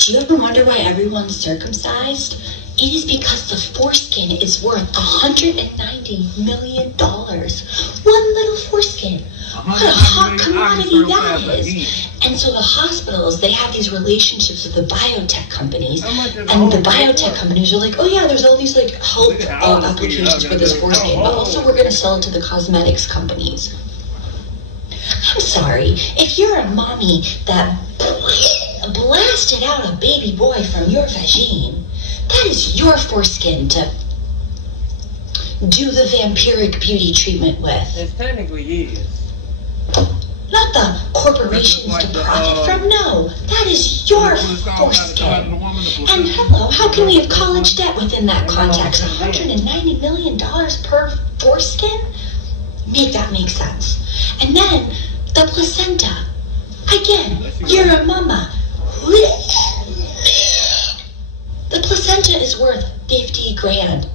Do you ever wonder why everyone's circumcised? It is because the foreskin is worth $190 million. One little foreskin. What a hot commodity that is. And so the hospitals, they have these relationships with the biotech companies. And the biotech companies are like, oh yeah, there's all these like health applications for this foreskin, but also we're going to sell it to the cosmetics companies. I'm sorry, if you're a mommy that blasted out a baby boy from your vagine, that is your foreskin to do the vampiric beauty treatment with. It technically is. Not the corporations to profit from, no. That is your foreskin. And hello, how can we have college debt within that context? $190 million per foreskin? Make that make sense. And then, the placenta. Again, you're a mama. The placenta is worth 50 grand.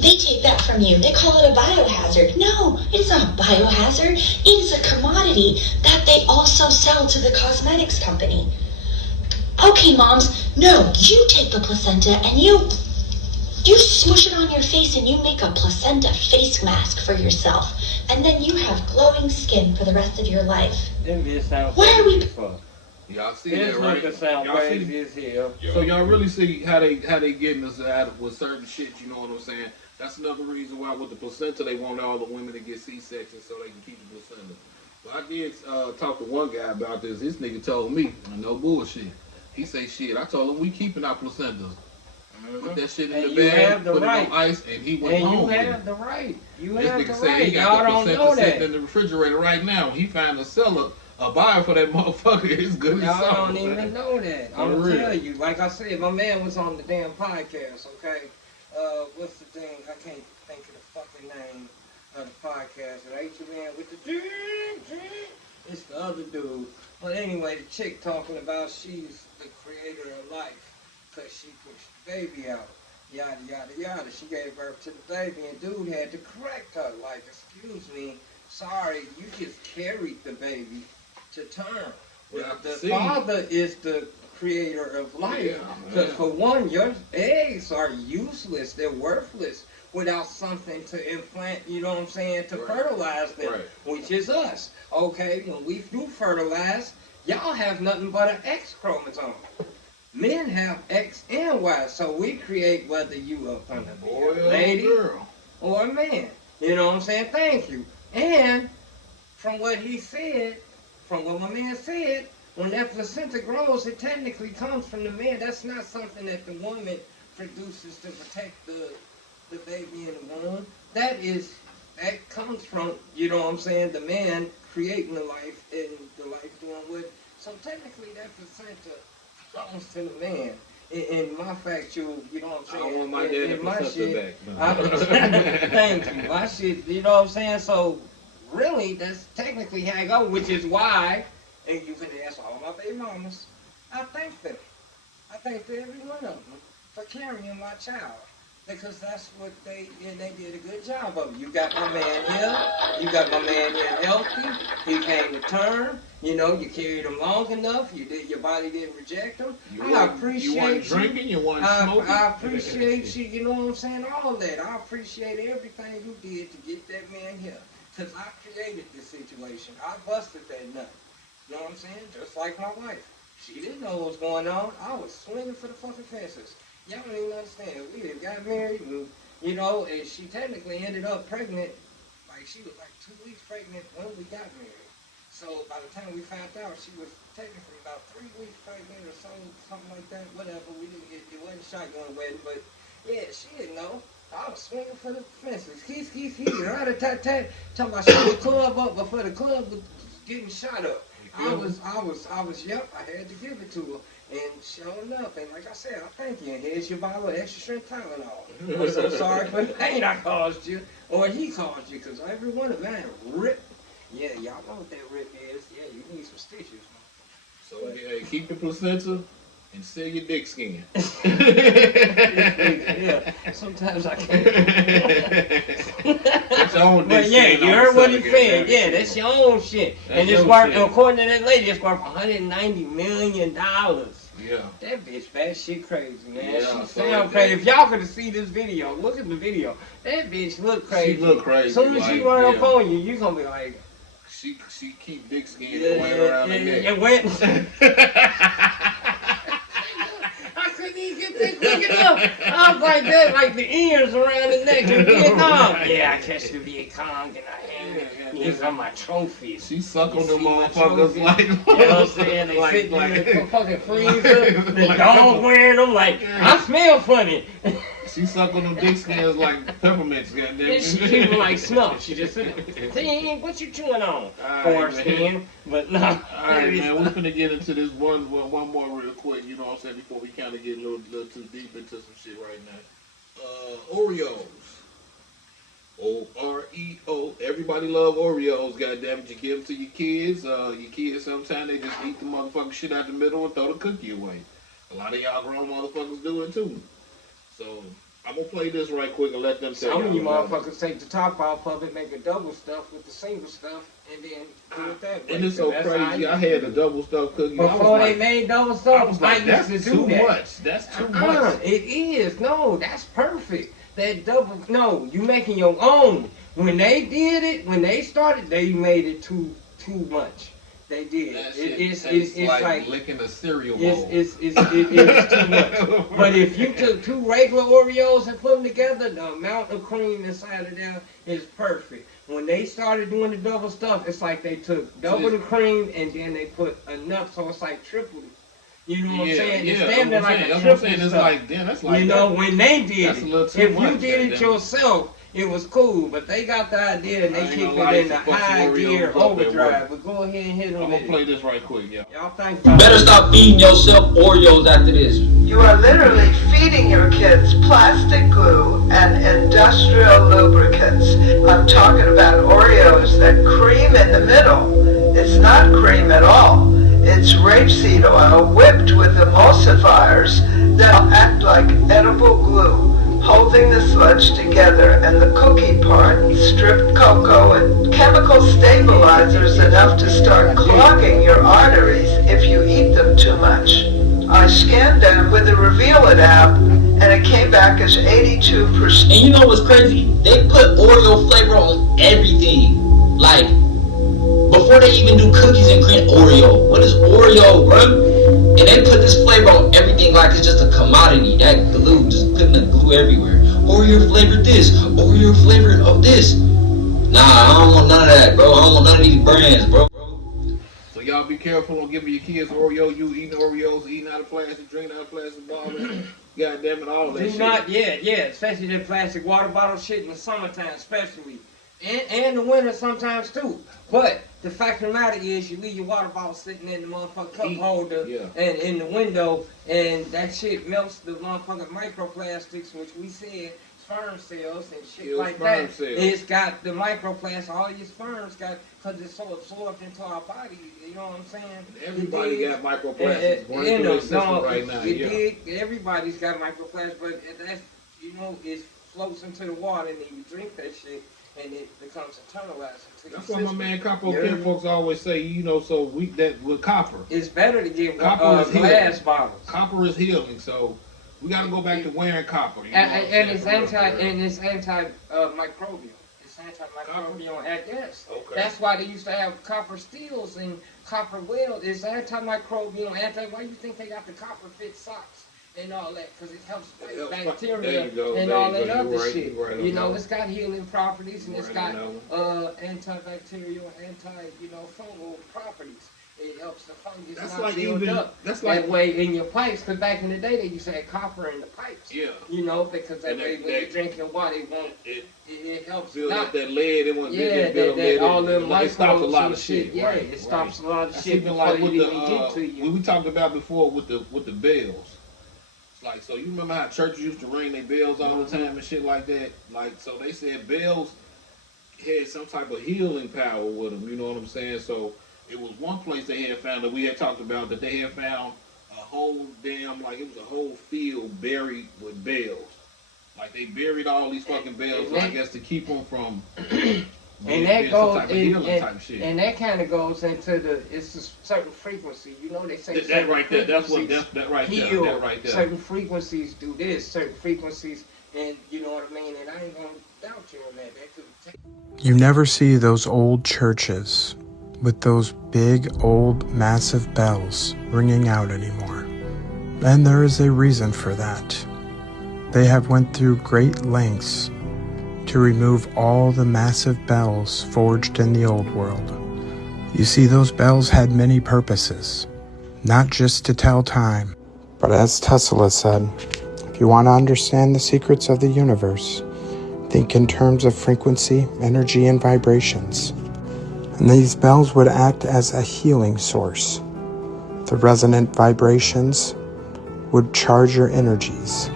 They take that from you. They call it a biohazard. No, it is not a biohazard. It is a commodity that they also sell to the cosmetics company. Okay, moms, no, you take the placenta and you smush it on your face and you make a placenta face mask for yourself. And then you have glowing skin for the rest of your life. Why are we... Y'all see that, right? Y'all crazy as hell. So y'all really see how they getting us out with certain shit, you know what I'm saying? That's another reason why with the placenta they want all the women to get C-sections so they can keep the placenta. But I did talk to one guy about this. This nigga told me, no bullshit. He say, shit, I told him we keeping our placentas. Put that shit in the bag, put it on ice, and he went home. And you have the right. You have the This nigga say right. he got the placenta sitting in the refrigerator right now. He found a seller, a buyer for that motherfucker. It's good as something. Y'all don't even know that. I'm gonna tell you. Like I said, my man was on the damn podcast, okay? What's the thing? I can't think of the fucking name of the podcast. It ain't the man with the it's the other dude. But anyway, the chick talking about she's the creator of life because she pushed the baby out. Yada, yada, yada. She gave birth to the baby and dude had to correct her. Like, excuse me, sorry, you just carried the baby to term. The father is the creator of life. Because for one, your eggs are useless. They're worthless without something to implant, you know what I'm saying, to fertilize them, which is us. Okay, when we do fertilize, y'all have nothing but an X chromosome. Men have X and Y, so we create whether you are gonna be a lady or a man. You know what I'm saying? Thank you. And from what he said, from what my man said, when that placenta grows, it technically comes from the man. That's not something that the woman produces to protect the baby in the womb. That comes from, you know what I'm saying, the man creating the life and the life doing what. So technically that placenta belongs to the man. In my factual, you know what I'm saying? I want my daddy placenta back. Thank you. My shit, you know what I'm saying? So really, that's technically how it goes, which is why, and you can ask all my baby mamas, I thank them. I thank every one of them for carrying my child. Because that's what they did a good job of. You got my man here. You got my man here healthy. He came to term. You know, you carried him long enough. Your body didn't reject him. I appreciate you. You weren't drinking, you weren't smoking. I appreciate you, you know what I'm saying? All that. I appreciate everything you did to get that man here. Because I created this situation. I busted that nut. You know what I'm saying? Just like my wife. She didn't know what was going on. I was swinging for the fucking fences. Y'all don't even understand. We had got married, and, you know, and she technically ended up pregnant. Like, she was like 2 weeks pregnant when we got married. So by the time we found out, she was technically about 3 weeks pregnant or something like that. Whatever. It wasn't a shotgun wedding, but yeah, she didn't know. I was swinging for the fences. He's rat-a-tat-tat. Talking about shooting the club up before the club was getting shot up. I was, yep, I had to give it to her. And sure enough, and like I said, I thank you. And here's your bottle of extra strength Tylenol. I'm so sorry for the pain I caused you, or he caused you, because every one of mine ripped. Yeah, y'all know what that rip is. Yeah, you need some stitches. So, yeah, keep the placenta and sell your dick skin. Yeah, sometimes I can't. That's your own dick But yeah, skin. you heard what he said. Yeah, that's your own shit. That's and it's worth, according to that lady, it's worth $190 million. Yeah. That bitch, bad shit crazy, man. Yeah, She so sound like crazy. that. If y'all could have seen this video, look at the video. That bitch look crazy. She look crazy. As soon as she like, run up on you, you gonna be like, she keep dick skin going around the neck. It went. I couldn't even get that quick enough. I was like that, like the ears around the neck in Vietnam. Yeah, I catch the Viet Cong and I hang it. These are my trophies. She suck on You them see my motherfuckers trophies? like, You know what I'm saying? They like, sit like, in the fucking freezer. The like- dog wearing them like, I smell funny. She suck on them dick skins like peppermints, goddamn. And she treat them like snuff. She just sit there. Hey, what you chewing on? Foreskin. But no. Alright, man, we're finna get into this one more real quick, you know what I'm saying, before we kind of get a little too deep into some shit right now. Oreos. OREO. Everybody love Oreos, goddammit. You give them to your kids. Your kids sometimes they just eat the motherfucking shit out the middle and throw the cookie away. A lot of y'all grown motherfuckers do it too. So I'm gonna play this right quick and let them tell Some of you about it. motherfuckers take the top off of it, make a double stuff with the single stuff, and then do it that way. And it's so That's how crazy. I used had to a do double stuffed cookie. it. I was Before they like, made double I stuff, was like, I that's used to too do that. much. That's too much. It is. No, that's perfect. That double, no, you making your own. When they did it, when they started, they made it too much. They did. That shit It's tastes like like licking a cereal bowl. it is too much. But if you took 2 regular Oreos and put them together, the amount of cream inside of them is perfect. When they started doing the double stuff, it's like they took double the cream and then they put enough, so it's like triple it. You know what I'm saying? It's damn near like a that's what I'm triple saying. It's stuff. like, damn, that's like You know, that. when they did That's a it, little too if you much, did it goddamn. yourself, it was cool. But they got the idea and I they ain't kicked gonna lie, it in the some fucking high Oreos gear up at overdrive. work. But go ahead and hit them I'm with gonna play it. this right quick, y'all. Y'all think You better stop feeding yourself Oreos after this. You are literally feeding your kids plastic glue and industrial lubricants. I'm talking about Oreos that cream in the middle. It's not cream at all. It's rapeseed oil whipped with emulsifiers that act like edible glue, holding the sludge together, and the cookie part, stripped cocoa and chemical stabilizers enough to start clogging your arteries if you eat them too much. I scanned them with the Reveal It app, and it came back as 82%. And you know what's crazy? They put Oreo flavor on everything. Like, before they even do cookies and cream, Oreo. What is Oreo, bro? And they put this flavor on everything like it's just a commodity. That glue, just putting the glue everywhere. Oreo flavored this, Oreo flavored of this. Nah, I don't want none of that, bro. I don't want none of these brands, bro. So y'all be careful on giving your kids Oreo. You eating Oreos, eating out of plastic, drinking out of plastic bottles. God damn it, all that Do shit. not, especially that plastic water bottle shit in the summertime, especially. And the winter sometimes too. But the fact of the matter is, you leave your water bottle sitting in the motherfucking cup holder and in the window, and that shit melts the motherfucking microplastics, which we said sperm cells and shit like that. It's got the microplastics, all your sperms got, because it's so absorbed into our body, you know what I'm saying? Everybody got microplastics running through their system right now. Everybody's got microplastics, but that's, you know, it floats into the water, and then you drink that shit, and it becomes internalized into That's your what my system. man Capo Ken folks always say, you know, so we that with copper. It's better to get Copper is glass healing. bottles. Copper is healing, so we gotta go back to wearing copper. You know And what it's I'm saying? anti-microbial. It's antimicrobial. Yes. Okay. That's why they used to have copper steels and copper weld. It's antimicrobial. Why you think they got the copper fit socks and all that? Because it helps fight bacteria There you go, and there all you that go. other You're right, shit. you're right on You know, that. it's got healing properties and it's Right got on antibacterial, fungal properties. It helps the fungus That's not like build even- up that's like- that way in your pipes. Because back in the day, they used to have copper in the pipes. Yeah. You know, because that And way that- when you drink your water, It it helps build not. up that lead. It won't Yeah, build that all lead. them It stops a microbes lot and of shit. Yeah, right, it stops right. a lot of That's shit even before like it with even the get to you. we talked about before with the bells. It's like, so you remember how churches used to ring their bells all the time and shit like that. Like, so they said bells had some type of healing power with them. You know what I'm saying? So it was one place they had found that we had talked about that they had found a whole damn, like it was a whole field buried with bells. Like they buried all these fucking bells, I guess, to keep them from And that goes, and that kind of goes into it's a certain frequency. You know, they say that right there. That's what that right heal, there. That right there. Certain frequencies do this. Certain frequencies, and you know what I mean. And I ain't gonna doubt you on that. That could take. You never see those old churches with those big, old, massive bells ringing out anymore. And there is a reason for that. They have went through great lengths to remove all the massive bells forged in the old world. You see, those bells had many purposes, not just to tell time. But as Tesla said, if you want to understand the secrets of the universe, think in terms of frequency, energy, and vibrations. And these bells would act as a healing source. The resonant vibrations would charge your energies.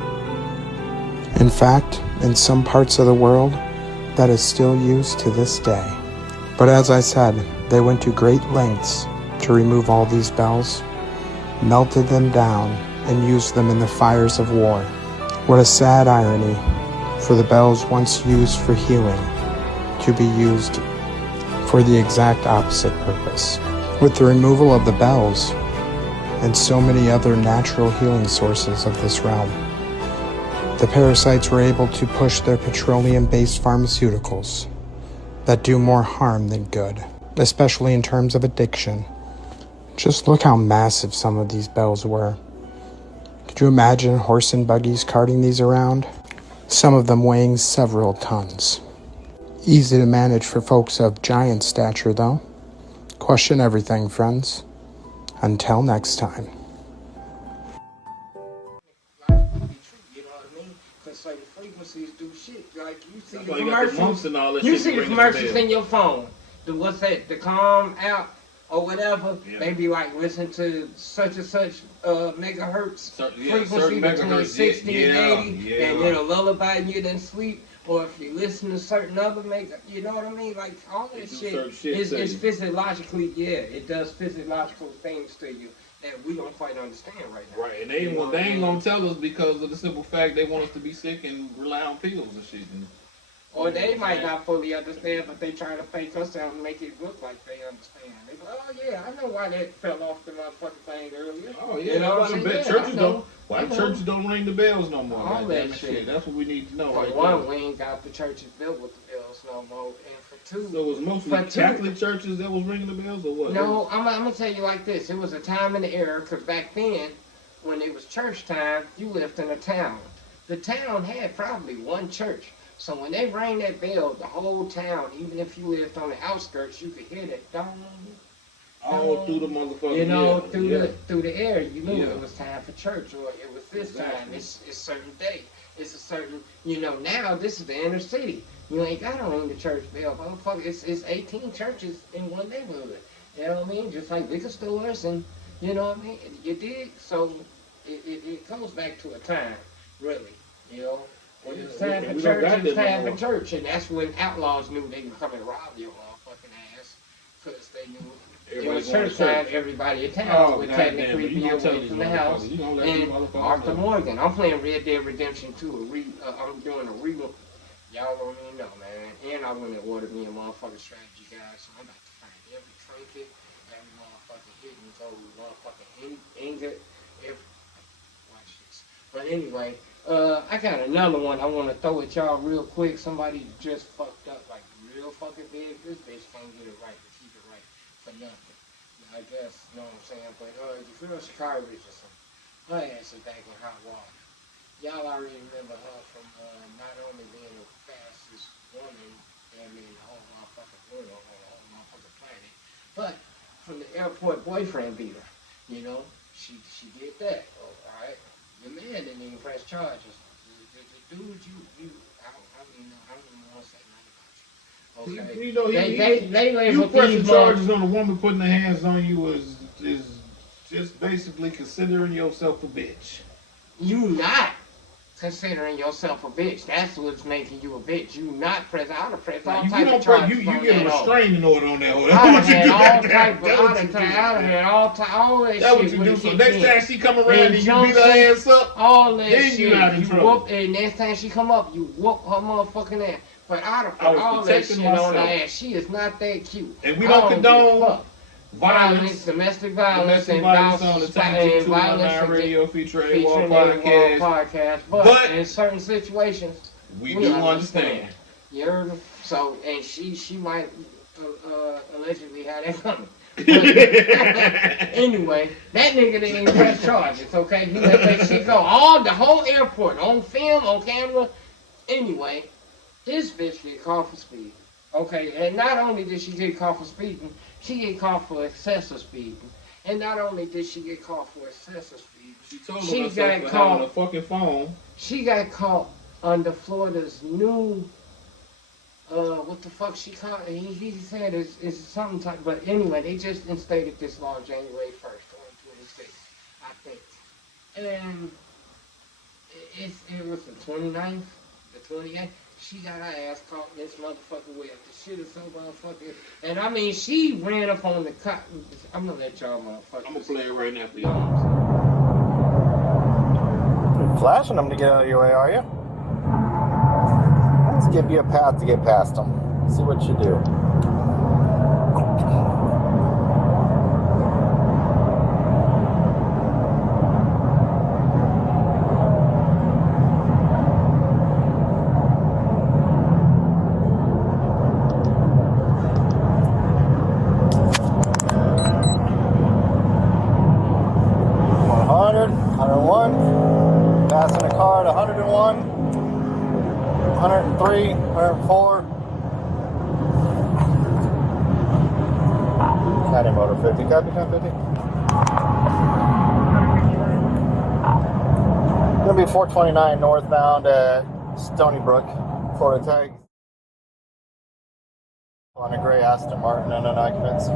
In fact, in some parts of the world, that is still used to this day. But as I said, they went to great lengths to remove all these bells, melted them down, and used them in the fires of war. What a sad irony for the bells once used for healing to be used for the exact opposite purpose. With the removal of the bells and so many other natural healing sources of this realm, the parasites were able to push their petroleum-based pharmaceuticals that do more harm than good, especially in terms of addiction. Just look how massive some of these bells were. Could you imagine horse and buggies carting these around? Some of them weighing several tons. Easy to manage for folks of giant stature, though. Question everything, friends. Until next time. Certain frequencies do shit. Like you see the commercials. You see the commercials in your phone. What's that? The Calm app or whatever. Yeah. They be like listen to such and such megahertz frequency between 60 and 80, and you know lullaby and you didn't sleep. Or if you listen to certain other you know what I mean? Like all that shit is physiologically, it does physiological things to you that we don't quite understand right now. Right, and they ain't gonna tell us because of the simple fact they want us to be sick and rely on pills and shit. Or they might not fully understand, but they try to fake us out and make it look like they understand. They go, oh yeah, I know why that fell off the motherfucking thing earlier. Oh yeah, you know what I'm saying? Churches don't ring the bells no more. All that shit. That's what we need to know. For one, we ain't got the churches built with the bells no more, and for two, so it was mostly Catholic churches that was ringing the bells, or what? No, I'm gonna tell you like this. It was a time in the era, because back then, when it was church time, you lived in a town. The town had probably one church. So when they rang that bell, the whole town, even if you lived on the outskirts, you could hear that dong. All through the motherfucker. You know, through the air, you knew it was time for church, or it was this time. It's a certain day. It's a certain, now this is the inner city. You ain't got to ring the church bell, motherfucker. It's 18 churches in one neighborhood. You know what I mean? Just like liquor stores, and you know what I mean. You dig? So it goes back to a time, really. You know. When it's time for church, it's time for church. And that's when outlaws knew they could come and rob your motherfucking ass. Because they knew it was church time, everybody in town would technically be away from the house. And Arthur Morgan. I'm playing Red Dead Redemption 2. I'm doing a relook. Y'all don't even know, man. And I went and ordered me a motherfucking strategy guide. So I'm about to find every trinket, every motherfucking hidden gold, motherfucking ingot. Watch this. But anyway. I got another one I want to throw at y'all real quick. Somebody just fucked up like real fucking big. This bitch can't get it right to keep it right for nothing. I guess, you know what I'm saying? But the girl Sha'Carri Richardson, her ass is back in hot water. Y'all already remember her from not only being the fastest woman in the whole motherfucking world, on the whole motherfucking planet, but from the airport boyfriend beater. You know, she did that. Alright? The man didn't even press charges. The dude, I don't even want to say nothing about you. Okay. You pressing charges on a woman putting her hands on you is just basically considering yourself a bitch. You not considering yourself a bitch. That's what's making you a bitch. You not press. I would have pressed all type of charges. You get a restraining order on that. I had all type of all that shit. That's what you do. So next time she come around and you beat her ass up, all that then shit. You out of trouble. And next time she come up, you whoop her motherfucking ass. But I'd have I put was all that protecting shit on her myself. ass. She is not that cute. And we I don't give a condone fuck. violence. Domestic violence, Domestic and violence on the violence 219 radio featuring AWOL podcast. podcast. But in certain situations, we do understand. You heard me? So, and she might allegedly have that coming. Anyway, that nigga didn't even press charges, okay? He let that shit go. The whole airport, on film, on camera. Anyway, this bitch get caught for speeding. Okay, and not only did she get caught for speeding, she get caught for excessive speeding. And not only did she get caught for excessive speeding, She told she herself got for caught. having a fucking phone. She got caught under Florida's new, what the fuck she called? He said it's something type, but anyway, they just instated this law January 1st, 2026, I think. And it was the 29th, the 28th. She got her ass caught in this motherfucker with the shit is so motherfucking. And I mean, she ran up on the cop. I'm gonna let y'all motherfuckers. I'm gonna play it right now for y'all. You're flashing them to get out of your way, are you? Let's give you a path to get past them. See what you do. Passing a car at 101, 103, 104. County Motor 50, copy 1050. Gonna be 429 northbound at Stony Brook, Florida tag. On a gray Aston Martin, unknown occupants.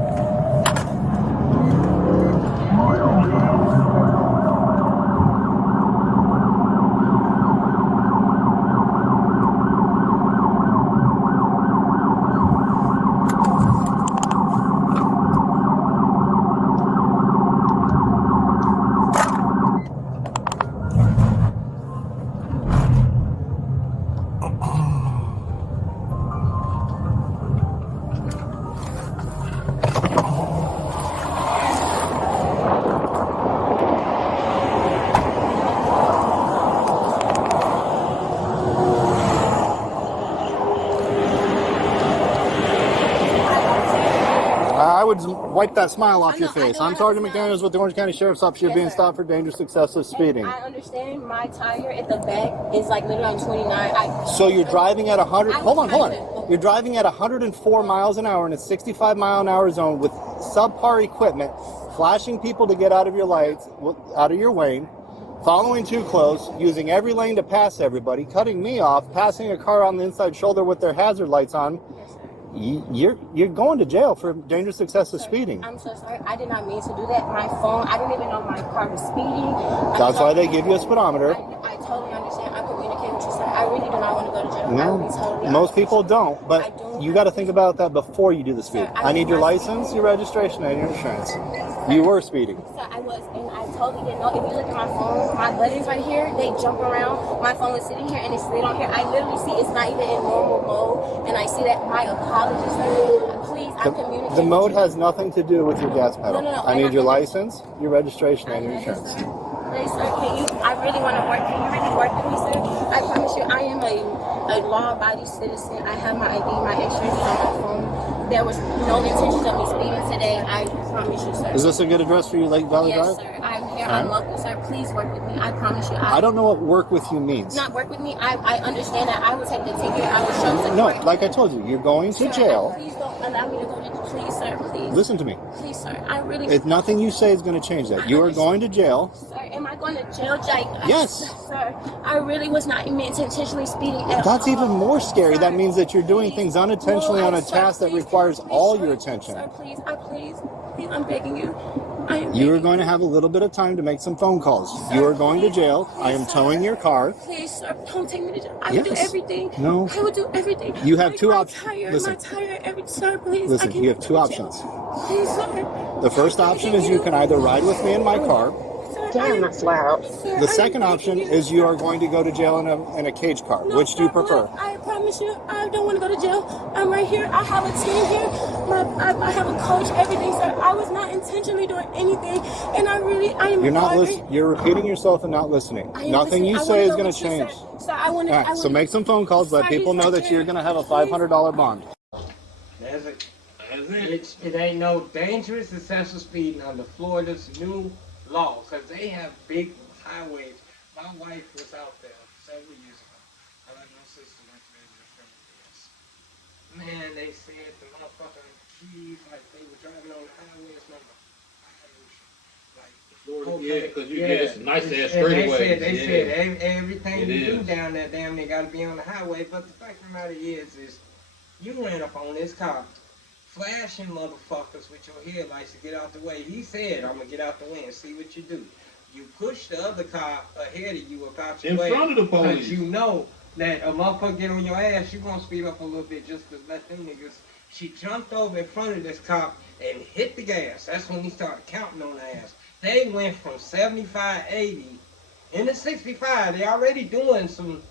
I would wipe that smile off your face. I'm Sergeant McDaniels with the Orange County Sheriff's Office. You're being stopped for dangerous excessive speeding. I understand my tire at the back is like literally on 29. So you're driving at 100. Hold on. You're driving at 104 miles an hour in a 65 mile an hour zone with subpar equipment, flashing people to get out of your lights, out of your lane, following too close, using every lane to pass everybody, cutting me off, passing a car on the inside shoulder with their hazard lights on. You're going to jail for dangerous excessive speeding. I'm so sorry. I did not mean to do that. My phone, I didn't even know my car was speeding. That's why they give you a speedometer. I totally understand. I communicate with you, sir. I really do not want to go to jail. No, most people don't, but you got to think about that before you do the speed. I need your license, your registration, and your insurance. You were speeding. Sir, I was, and I totally didn't know. If you look at my phone, my buttons right here, they jump around. My phone is sitting here, and it's slid on here. I literally see it's not even in normal mode, and I see that. My apologies, sir. Please, I communicate. The mode has nothing to do with your gas pedal. No. I need your license, your registration, and your insurance. Please, sir, I really want to work. Can you really work with me, sir? I promise you, I am a law-abiding citizen. I have my ID, my insurance is on my phone. There was no intention of me speeding today. I promise you, sir. Is this a good address for you, Lake Valley Drive? Yes, sir. I'm here. I'm local, sir. Please work with me. I promise you. I don't know what work with you means. Not work with me. I understand that. I will take the ticket. I will show the No, court. like I told you, you're going to Sir, jail. Please don't allow me to go to jail. Please, sir. Please. Listen to me. Please, sir. I really. If nothing you say is going to change that. You are going to jail. Sir, am I going to jail, Jake? Yes. Sir, I really was not meant to intentionally speeding at That's all. even more scary. Sir, That means that you're doing please. things unintentionally No, on a sir, task that please, requires please, all sir. your attention. Sir, please, please, I'm begging you. I am You are begging going to have a little bit of time to make some phone calls. You are going to jail. I am towing your car. Please, sir, don't take me to jail. I will do Yes. everything. No. I will do everything. You have two options. Listen. My tire, sir, please. Listen, I can't you have go two to jail. options. Please, sir. The first option is you can either ride with me in my car, Sir, Damn, that's loud. The second option is you are going to go to jail in a cage car. No, Which do you prefer? I promise you, I don't want to go to jail. I'm right here. I have a team here. I have a coach, everything, sir. I was not intentionally doing anything, and I am. You're not listening. You're repeating yourself and not listening. Nothing you say is going to change. So I want to. All right, so make some phone calls. Let people know that you're going to have a $500 bond. That's it. It ain't no dangerous excessive speeding under Florida's new law, because they have big highways. My wife was out there several years ago. I like my sister went to the Man, they said the motherfucking keys, like they were driving on the highways, Florida, yeah, because you get some nice ass straightaways. They said everything you do down there, damn, they got to be on the highway. But the fact of the matter is you ran up on this car, flashing motherfuckers with your headlights to get out the way. He said, I'm going to get out the way and see what you do. You push the other car ahead of you about your way. In front of the police. Because you know that a motherfucker get on your ass, you going to speed up a little bit just to let them niggas. She jumped over in front of this cop and hit the gas. That's when he started counting on the ass. They went from 75, 80 into 65. They already doing some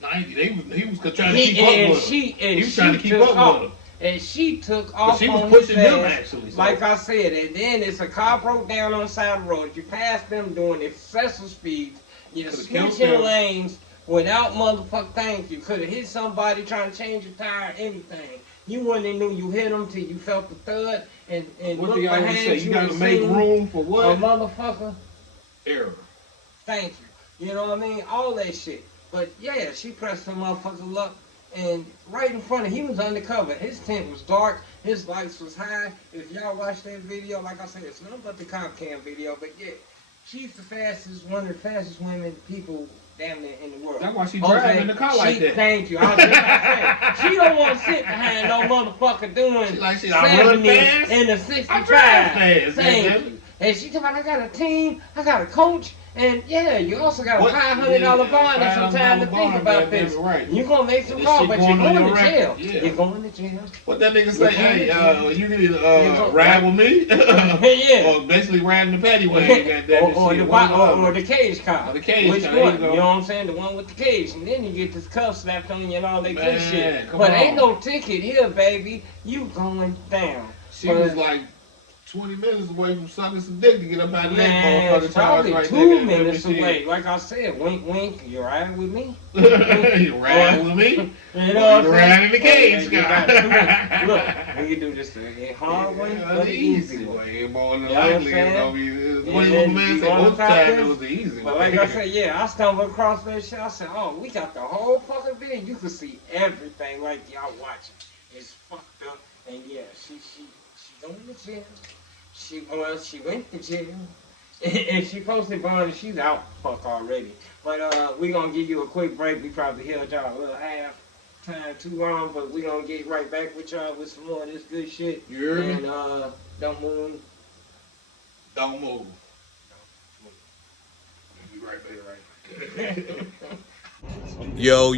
90. He was trying to keep up with him. He was trying to keep up with him. And she took off she was on pushing his him ass, actually. So. like I said. And then it's a car broke down on the side of the road. You pass them doing excessive speeds. You're switching lanes without motherfucking thank you. Could have hit somebody trying to change a tire, anything. You wouldn't have knew you hit them till you felt the thud and what looked behind say? You gotta make room for what? A motherfucker. Error. Thank you. You know what I mean? All that shit. But yeah, she pressed the motherfucker up and right in front of him, he was undercover. His tent was dark, his lights was high. If y'all watch that video, like I said, it's nothing but the cop cam video, but yeah, she's the fastest, one of the fastest women people damn near in the world. That's why she driving in the car like that. Thank you. I was just saying, she don't want to sit behind no motherfucker doing 70 in the 65. Thank you. And she talking about, I got a team, I got a coach, and yeah, you also got a $500 bond and some time to think about this. Right. You're going to make some calls, but you're going to jail. Yeah. You're going to jail. What that nigga say? Hey, you can either ride with me, yeah, or basically ride in the paddy wagon. or the cage car. The cage Which car. one? You know what I'm saying? The one with the cage. And then you get this cuff slapped on you and all that good shit. But ain't no ticket here, baby. You going down. She was like 20 minutes away from sucking some dick to get up out of that motherfucker. Probably right 2 minutes away. Like I said, wink, wink, you riding with me? You riding with me? You know you riding in the cage, guy. Look, we can do this the hard way or the easy way. More than likely, it's going to be the man said most time it was the easy way. But like I said, yeah, I stumbled across that shit. I said, oh, we got the whole fucking video. You can see everything like y'all watching. It's fucked up. And yeah, she going to jail. She went to jail. And she posted bond and she's out fuck already. But we gonna give you a quick break. We probably held y'all a little half time too long, but we gonna get right back with y'all with some more of this good shit. You heard me? And don't move. Don't move. We'll be right back. Yo,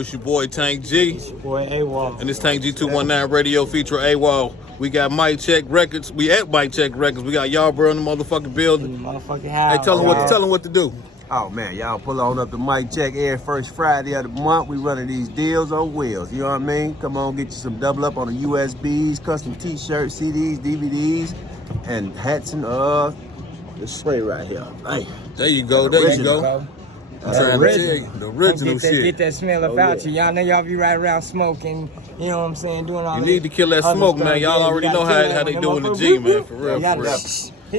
it's your boy Tank G. It's your boy AWOL. And this Tank G 219 radio feature AWOL. We got Mic Check Records. We at Mic Check Records. We got y'all bro in the motherfucking building. Motherfucking house. Hey, tell them what to do. Oh man, y'all pull on up to Mic Check every first Friday of the month. We running these deals on wheels. You know what I mean? Come on, get you some double up on the USBs, custom t-shirts, CDs, DVDs, and hats and this spray right here. Hey, there you go. I'm trying to tell you, the original shit. Get that smell about you. Y'all know y'all be right around smoking, you know what I'm saying, doing all that. You need to kill that smoke, man. Y'all already know how they do in the G, man, for real.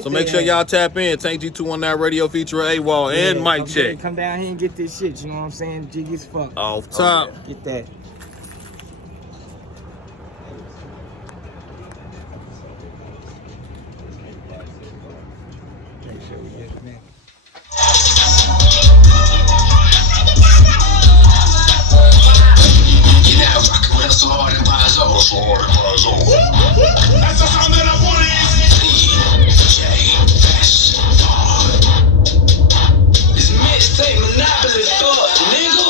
So make sure y'all tap in. Tank G 219 radio feature AWOL and Mic Check. Come down here and get this shit, you know what I'm saying? Jiggy as fuck. Off top. Get that. That's the sound that I want. This mixtape monopoly thought, nigga.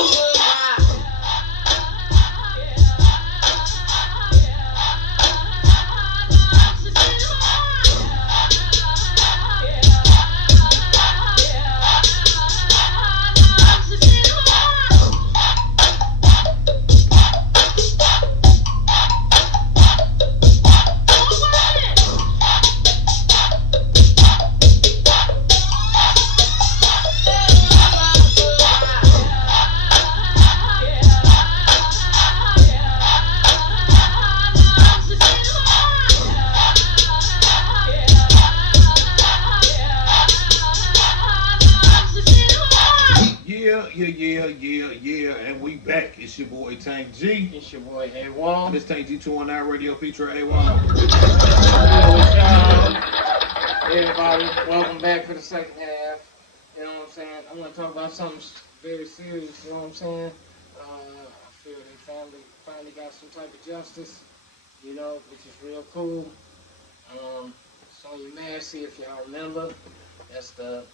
Yeah, and we back. It's your boy Tank G. It's your boy A-Wall. This Tank G219 radio feature A-Wall. Everybody, welcome back for the second half. You know what I'm saying? I'm going to talk about something very serious, you know what I'm saying? I feel they finally got some type of justice, you know, which is real cool. Massey, if y'all remember, that's the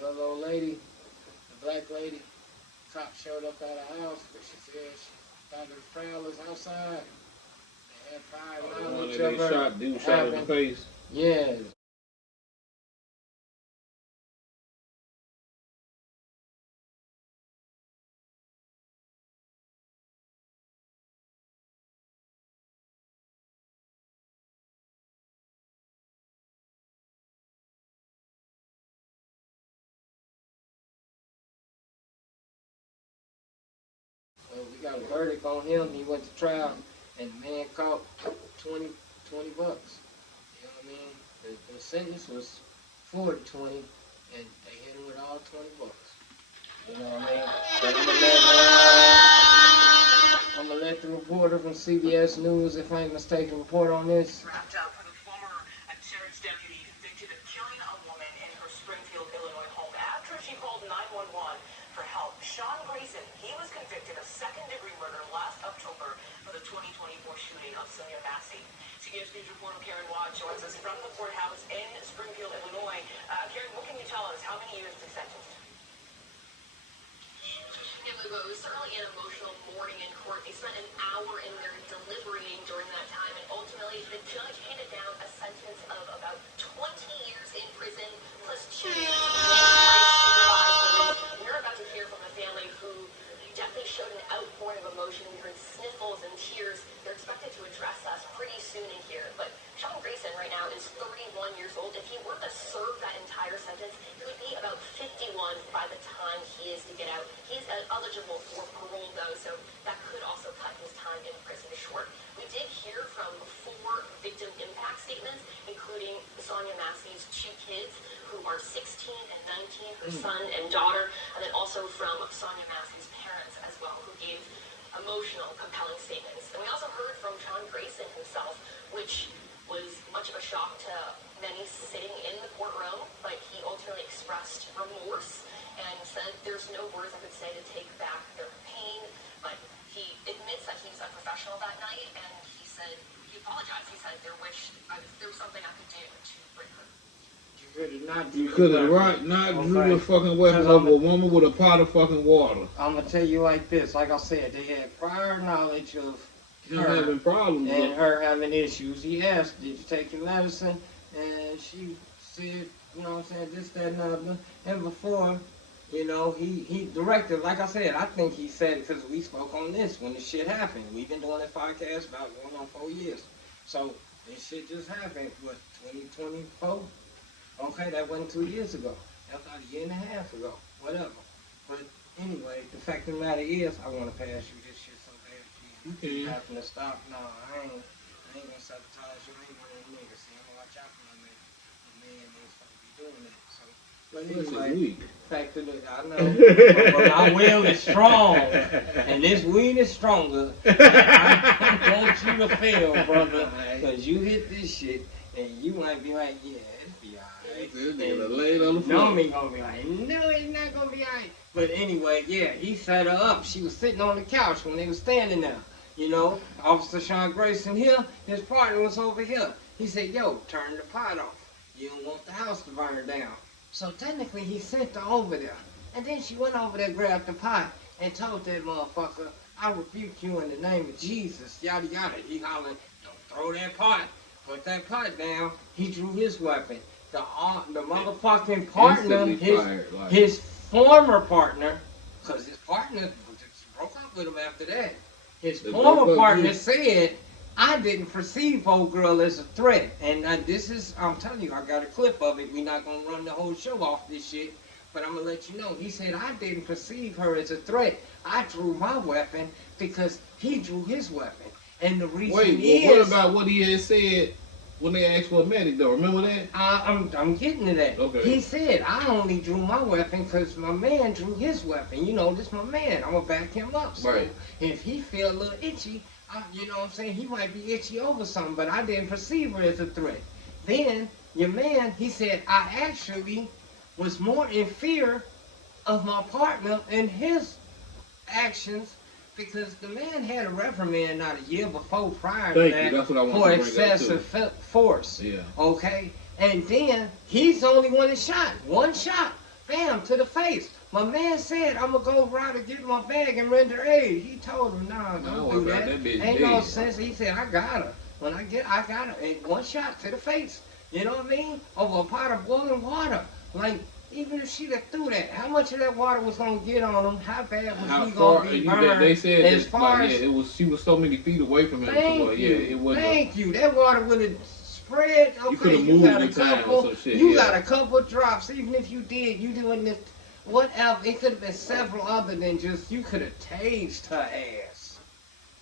little old lady, the black lady. Cop showed up at her house, but she said she thought the prowlers outside. They had fired out on each other. Dude shot in the face. Yeah. We got a verdict on him. He went to trial, and the man caught 20 bucks. You know what I mean? The sentence was 4 to 20, and they hit him with all 20 bucks. You know what I mean? But I'm gonna let the reporter from CBS News, if I ain't mistaken, report on this. Wrapped up with a former sheriff's deputy convicted of killing a woman in her Springfield, Illinois home after she called 911 for help. Sean Grayson, he was convicted of second-degree murder last October for the 2024 shooting of Massey. CBS News reporter Karen Watt joins us from the courthouse in Springfield, Illinois. Karen, what can you tell us? How many years was he sentenced? It was certainly an emotional morning in court. They spent an hour in there deliberating during that time, and ultimately the judge handed down a sentence of about 20 years in prison, plus 2 years supervised. We're about to hear from a family who definitely showed an outpouring of emotion. We heard sniffles and tears. They're expected to address us pretty soon in here. But Sean Grayson right now is 31 years old. If he were to serve that entire sentence, he would be about 51 by the time he is to get out. He's eligible for parole, though, so that could also cut his time in prison short. We did hear from 4 victim impact statements, including Sonia Massey's 2 kids, who are 16 and 19, her son and daughter, and then also from Sonia Massey's parents as well, who gave emotional, compelling statements. And we also heard from Sean Grayson himself, which was much of a shock to many sitting in the courtroom, but he ultimately expressed remorse and said there's no words I could say to take back their pain, but he admits that he was unprofessional that night, and he said, he apologized. He said there was something I could do to bring her. You could have not drew a fucking weapon over a woman with a pot of fucking water. I'm gonna tell you like this. Like I said, they had prior knowledge of her having problems and her having issues. He asked, "Did you take your medicine?" And she said, "You know what I'm saying, this, that, and other." And before, you know, he directed. Like I said, I think he said it because we spoke on this when the shit happened. We've been doing this podcast about going on 4 years. So this shit just happened. What, 2024? Okay, that wasn't 2 years ago. That's about a year and a half ago. Whatever. But anyway, the fact of the matter is, I want to pass you this shit so bad. You happen to stop. No, I ain't gonna sabotage you. I ain't one of them niggas. See, I'm gonna watch out for my man. The man ain't supposed to be doing that. So, but anyway, fact of the, I know. But my will is strong, and this weed is stronger. I want you to fail, brother, because you hit this shit, and you might be like, yeah. This nigga laid on the floor. No, me gonna be like, no, it's not gonna be alright. But anyway, yeah, he set her up. She was sitting on the couch when they were standing there. You know, Officer Sean Grayson here, his partner was over here. He said, yo, turn the pot off. You don't want the house to burn down. So technically, he sent her over there. And then she went over there, grabbed the pot, and told that motherfucker, I rebuke you in the name of Jesus, yada yada. He hollered, don't throw that pot. Put that pot down. He drew his weapon. The motherfucking partner, his former partner, because his partner broke up with him after that. His former partner said, I didn't perceive old girl as a threat. And this is, I'm telling you, I got a clip of it. We're not going to run the whole show off this shit. But I'm going to let you know. He said, I didn't perceive her as a threat. I drew my weapon because he drew his weapon. And the reason what about what he had said When they asked for a medic, though, remember that? I'm getting to that. Okay. He said, I only drew my weapon because my man drew his weapon. You know, this my man. I'm going to back him up. So Right. if he feel a little itchy, you know what I'm saying, he might be itchy over something, but I didn't perceive her as a threat. Then, your man, he said, I actually was more in fear of my partner and his actions because the man had a reprimand not a year before prior to that That's what I want for to bring excessive force. Yeah. Okay? And then he's the only one that shot. One shot. Bam, to the face. My man said, I'm going to go right and get my bag and render aid. He told him, nah, don't do that. Ain't no sense. He said, I got her. When I got her. And one shot to the face. You know what I mean? Over a pot of boiling water. Like, even if she'd have threw that, how much of that water was going to get on him? How bad was he going to be burned? They said as far as... it was, she was so many feet away from him. Thank you. That water would have spread. Okay, you could have moved got a in time couple, or some shit. You got a couple drops. Even if you did, you doing this, whatever. It could have been several other than just, you could have tased her ass.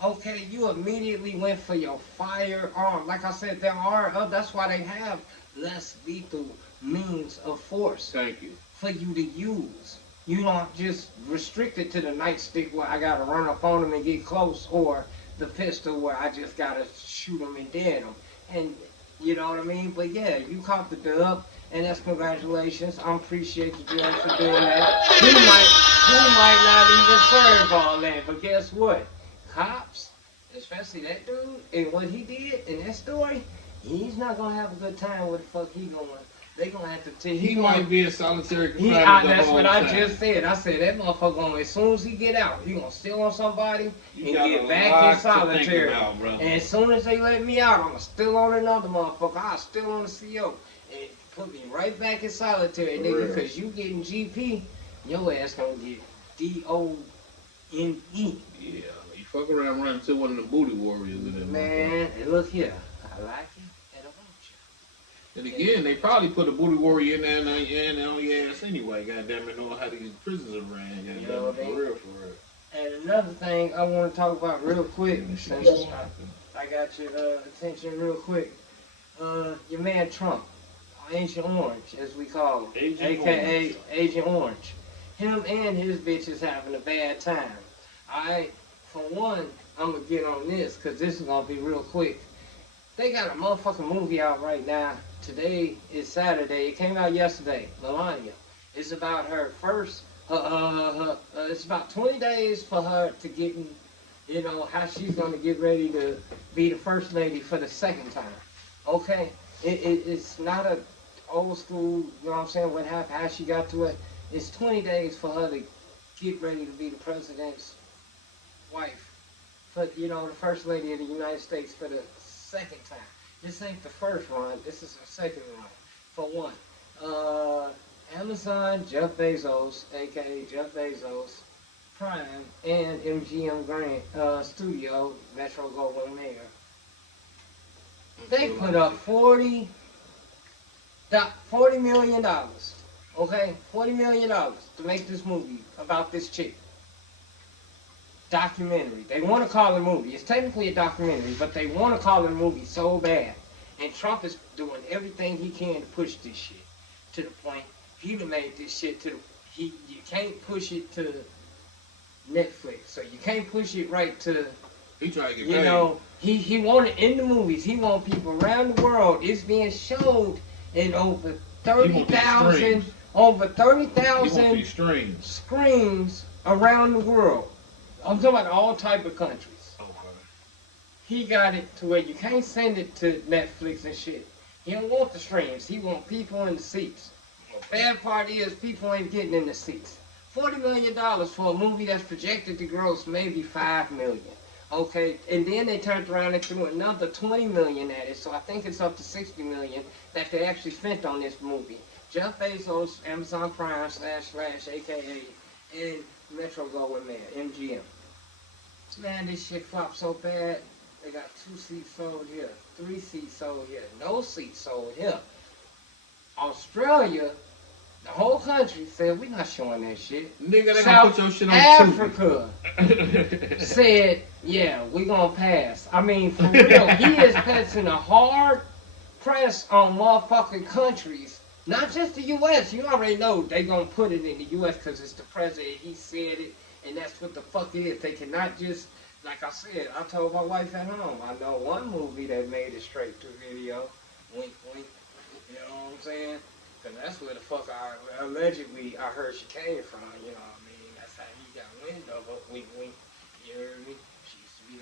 Okay, you immediately went for your firearm. Like I said, that's why they have less lethal means of force. Thank you. For you to use. You don't just restrict it to the nightstick where I gotta run up on them and get close, or the pistol where I just gotta shoot them and dead them. And you know what I mean? But yeah, you caught the dub, and that's congratulations. I appreciate you doing for doing that. He might not even serve all that, but guess what? Cops, especially that dude, and what he did in that story, he's not gonna have a good time where the fuck he going. They gonna have to tell he might be in solitary confinement. That's what I just said. I said that motherfucker gonna, as soon as he get out, he gonna steal on somebody and get back in solitary. And as soon as they let me out, I'm gonna steal on another motherfucker. I'll steal on the CO and put me right back in solitary, nigga. Because you getting GP, your ass gonna get DONE. Yeah, you fuck around running to one of the booty warriors in there. Man, look here, I like it. And again, they probably put a booty warrior in there and on your ass anyway, goddamn it, know how these prisons are ran, goddamn it, for real. And another thing I want to talk about real quick, since I got your attention real quick. Your man Trump, Agent Orange, as we call him, aka Agent Orange. Him and his bitch is having a bad time. For one, I'm going to get on this, because this is going to be real quick. They got a motherfucking movie out right now. Today is Saturday. It came out yesterday. Melania. It's about her first. It's about 20 days for her to get, you know, how she's going to get ready to be the first lady for the second time. Okay? It's not a old school, you know what I'm saying, what happened, how she got to it. It's 20 days for her to get ready to be the president's wife. For, you know, the first lady of the United States for the second time. This ain't the first run. This is the second run. For one, Amazon, Jeff Bezos, aka Jeff Bezos, Prime, and MGM Grand Studio, Metro Goldwyn Mayer. They put up $40 million. Okay, $40 million to make this movie about this chick. Documentary. They want to call it a movie. It's technically a documentary, but they want to call it a movie so bad. And Trump is doing everything he can to push this shit to the point he done made this shit to the you can't push it to Netflix, so you can't push it right to. He trying to get paid. You know, he want it in the movies. He want people around the world. It's being showed in over 30,000 screens around the world. I'm talking about all type of countries. Okay. He got it to where you can't send it to Netflix and shit. He don't want the streams. He want people in the seats. The bad part is people ain't getting in the seats. $40 million for a movie that's projected to gross maybe $5 million. Okay, and then they turned around and threw another $20 million at it, so I think it's up to $60 million that they actually spent on this movie. Jeff Bezos, Amazon Prime / aka, and Metro Goldwyn Mayer, MGM. Man, this shit flopped so bad. They got 2 seats sold here, 3 seats sold here, no seats sold here. Australia, the whole country said, we're not showing that shit. Nigga, they South gonna put your shit on Africa said, yeah, we gonna pass. I mean, for real, he is passing a hard press on motherfucking countries, not just the U.S. You already know they gonna put it in the U.S. because it's the president. He said it, and that's what the fuck it is. They cannot just, like I said, I told my wife at home, I know one movie that made it straight to video. Wink, wink. You know what I'm saying? Because that's where the fuck I heard she came from. You know what I mean? That's how he got wind of her. Wink, wink. You heard me? She used to be a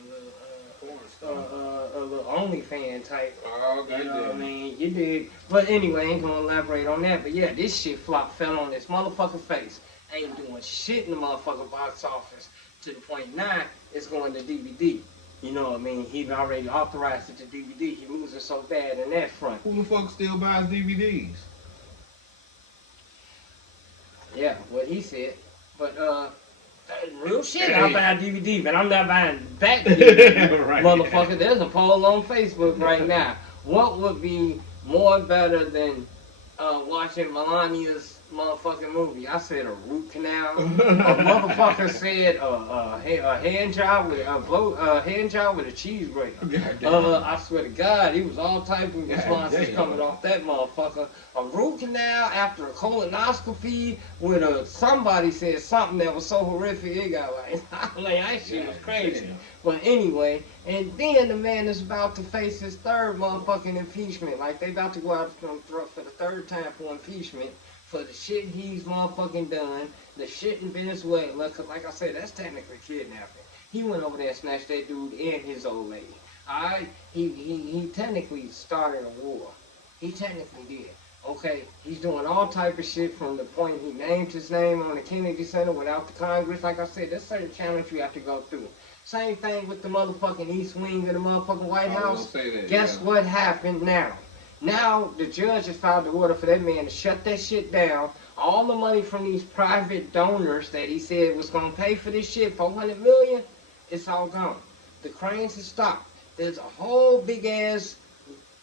little OnlyFans type. Oh, you know what I mean? You did. But anyway, I ain't gonna elaborate on that. But yeah, this shit fell on this motherfucking face. Ain't doing shit in the motherfucking box office to the point now it's going to DVD. You know what I mean? He already authorized it to DVD. He losing so bad in that front. Who the fuck still buys DVDs? Yeah, what he said. But real shit, I buy a DVD, but I'm not buying that DVD. Right. Motherfucker, there's a poll on Facebook right now. What would be more better than watching Melania's motherfucking movie? I said a root canal. A motherfucker said a hand job with a cheese grater. I swear to God, he was all type of responses coming off that motherfucker. A root canal after a colonoscopy with somebody said something that was so horrific it got like that shit was crazy. But anyway, and then the man is about to face his third motherfucking impeachment. Like they about to go out for the third time for impeachment for the shit he's motherfucking done, the shit in Venezuela. Cause like I said, that's technically kidnapping. He went over there and snatched that dude and his old lady. Alright? He technically started a war. He technically did. Okay, he's doing all type of shit from the point he named his name on the Kennedy Center without the Congress. Like I said, there's certain channels you have to go through. Same thing with the motherfucking East Wing of the motherfucking White House. Guess what happened now? Now the judge has filed the order for that man to shut that shit down. All the money from these private donors that he said was gonna pay for this shit, $400 million, it's all gone. The cranes have stopped. There's a whole big ass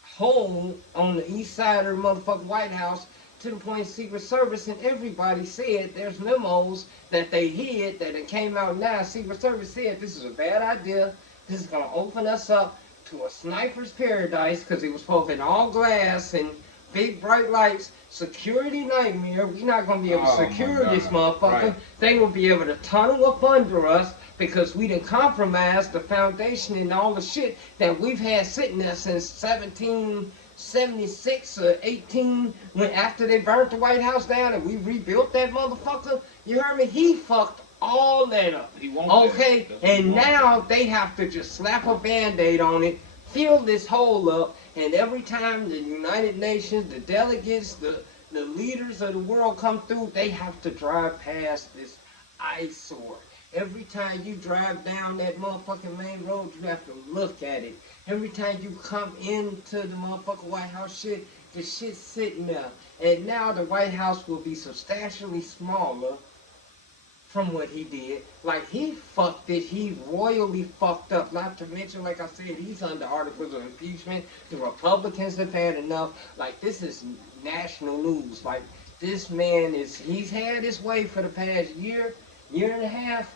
hole on the east side of the motherfucking White House to the point Secret Service and everybody said there's memos that they hid that it came out now. Secret Service said this is a bad idea. This is going to open us up to a sniper's paradise because it was supposed to be all glass and big bright lights. Security nightmare. We're not going to be able to secure this motherfucker. Right. They will be able to tunnel up under us because we done compromised the foundation and all the shit that we've had sitting there since 1776 or 18 when after they burnt the White House down and we rebuilt that motherfucker. You heard me? He fucked all that up. Okay? And now they have to just slap a band-aid on it, fill this hole up, and every time the United Nations, the delegates, the leaders of the world come through, they have to drive past this eyesore. Every time you drive down that motherfucking main road, you have to look at it. Every time you come into the motherfucking White House shit, the shit's sitting there. And now the White House will be substantially smaller from what he did. Like, he fucked it. He royally fucked up. Not to mention, like I said, he's under articles of impeachment. The Republicans have had enough. Like, this is national news. Like, this man he's had his way for the past year and a half.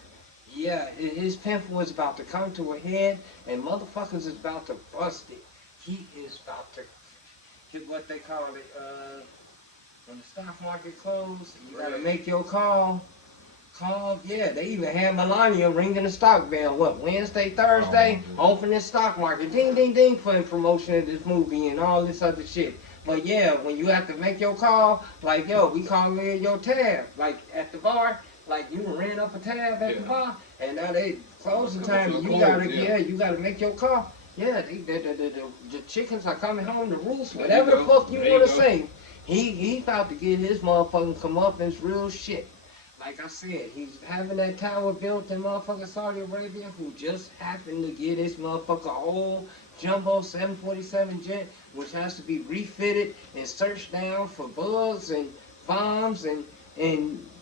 Yeah, his pimple is about to come to a head, and motherfuckers is about to bust it. He is about to hit what they call it, when the stock market closes, you gotta make your call. Yeah, they even had Melania ringing the stock bell, Wednesday, Thursday, open the stock market, ding, ding, ding, for the promotion of this movie and all this other shit. But yeah, when you have to make your call, like, yo, we call in your tab, like at the bar, like you ran up a tab at the bar, and now they closing time, and you gotta make your call. Yeah, the chickens are coming home to roost, whatever the fuck you wanna say. He about to get his motherfucking comeuppance real shit. Like I said, he's having that tower built in motherfucking Saudi Arabia, who just happened to get his motherfucker old jumbo 747 jet, which has to be refitted and searched down for bugs and bombs and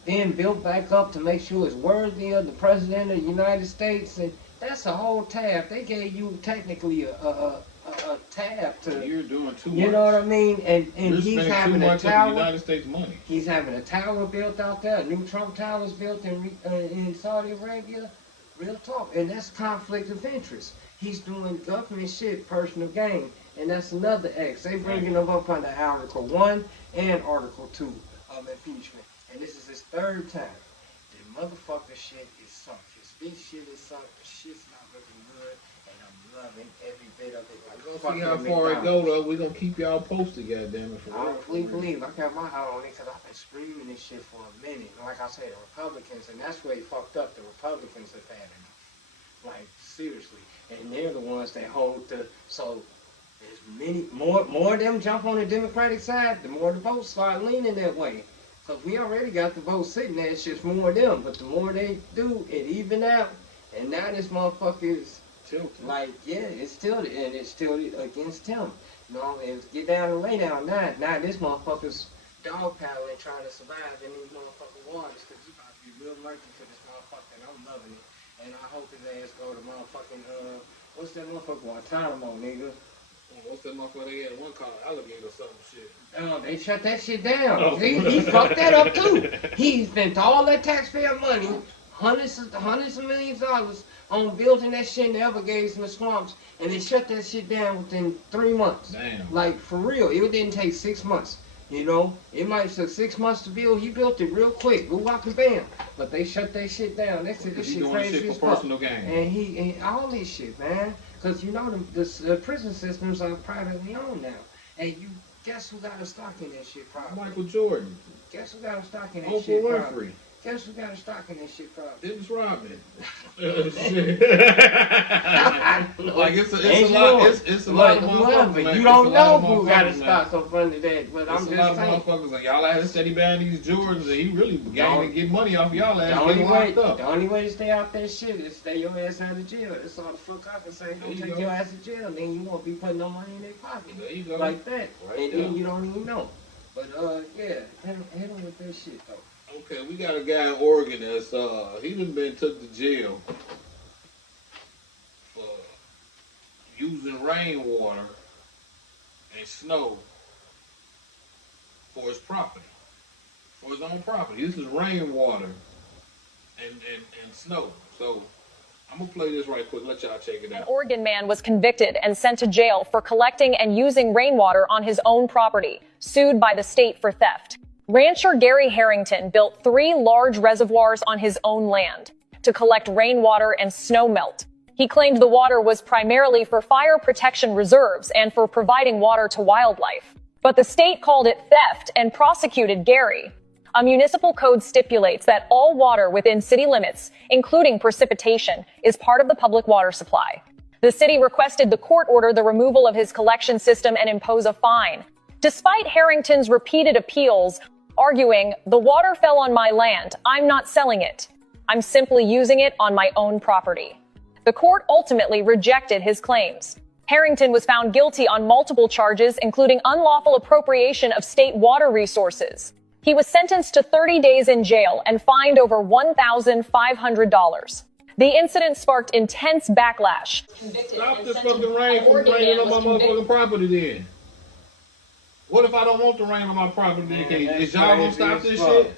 then built back up to make sure it's worthy of the President of the United States. And that's a whole tab. They gave you technically a tab to. You're doing too much. You know what I mean? And he's having a tower. United States money. He's having a tower built out there. New Trump Towers built in Saudi Arabia. Real talk. And that's conflict of interest. He's doing government shit, personal gain. And that's another X. They bringing them up under Article 1 and Article 2 of impeachment. And this is his third time. The motherfucker shit is sunk. His big shit is sunk. The shit's not looking good. And I'm loving every bit of it. Like, we're gonna see how far it go, though. We're gonna keep y'all posted, goddammit. Please believe. I got my hat on it because I've been screaming this shit for a minute. Like I say, the Republicans, and that's where he fucked up. The Republicans have had it. Like, seriously. And they're the ones that hold the, so there's many, more of them jump on the Democratic side, the more the votes start leaning that way. Because we already got the votes sitting there, it's just more of them. But the more they do, it even out. And now this motherfucker is tilted. Like, yeah, it's tilted, and it's tilted against him. You know, it's get down and lay down now. Now this motherfucker's dog paddling trying to survive in these motherfucking waters. Because he's about to be real murky to this motherfucker, and I'm loving it. And I hope his ass go to motherfucking, what's that motherfucker, Guantanamo, nigga? What's that motherfucker they had one called alligator or some shit? They shut that shit down. He fucked that up too. He spent all that taxpayer money, hundreds of millions of dollars on building that shit in the Everglades and the swamps, and they shut that shit down within 3 months. Damn. Like, for real, it didn't take 6 months. You know, it might have took 6 months to build. He built it real quick. Go walk and bam. But they shut that shit down. They said this shit crazy as fuck. And all this shit, man. Because you know the prison systems are privately owned now. And you guess who got a stock in that shit probably? Michael Jordan. Guess who got a stock in that shit probably? probably? Guess who got a stock in that shit probably? Dennis Rodman. Like it's a lot of motherfuckers. You don't know who got a stock up under that, but I'm just saying. A lot of motherfuckers like y'all out here steady buying these Jordans, and he really get money off y'all ass. The only way to stay out that shit is stay your ass out of jail. That's all the fuck I can say. Don't take your ass to jail, then you won't be putting no money in their pocket. There you go. Like that. Right And then you don't even know. But yeah, hit him with that shit though. Okay, we got a guy in Oregon that's he done been took to jail for using rainwater and snow for his property, for his own property. This is rainwater and snow. So I'm gonna play this right quick. Let y'all check it out. An Oregon man was convicted and sent to jail for collecting and using rainwater on his own property, sued by the state for theft. Rancher Gary Harrington built 3 large reservoirs on his own land to collect rainwater and snow melt. He claimed the water was primarily for fire protection reserves and for providing water to wildlife. But the state called it theft and prosecuted Gary. A municipal code stipulates that all water within city limits, including precipitation, is part of the public water supply. The city requested the court order the removal of his collection system and impose a fine. Despite Harrington's repeated appeals, arguing, "The water fell on my land. I'm not selling it. I'm simply using it on my own property." The court ultimately rejected his claims. Harrington was found guilty on multiple charges, including unlawful appropriation of state water resources. He was sentenced to 30 days in jail and fined over $1,500. The incident sparked intense backlash. Stop this fucking rain from raining on my motherfucking property then. What if I don't want the rain on my property? Is y'all gonna stop this shit?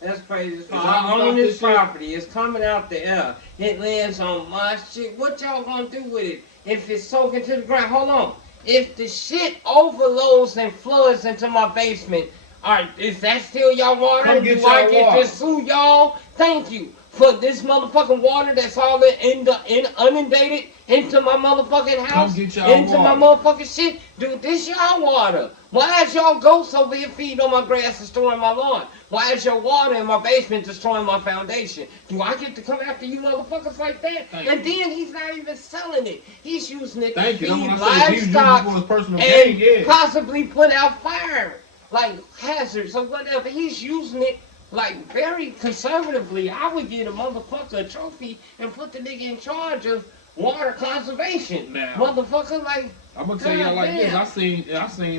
That's crazy. I own this property. It's coming out the air. It lands on my shit. What y'all gonna do with it if it's soaking to the ground? Hold on. If the shit overloads and floods into my basement, alright, is that still y'all water? Come get Do I y'all get water. to sue y'all? Thank you for this motherfucking water that's all inundated into my motherfucking house, into my motherfucking shit. Dude, this y'all water. Why is y'all ghosts over here feeding on my grass, destroying my lawn? Why is your water in my basement destroying my foundation? Do I get to come after you motherfuckers like that? And then he's not even selling it. He's using it to feed livestock and possibly put out fire, like hazards or whatever. He's using it like very conservatively. I would give a motherfucker a trophy and put the nigga in charge of water conservation. Now, motherfucker, like, I'm gonna tell y'all like this. I seen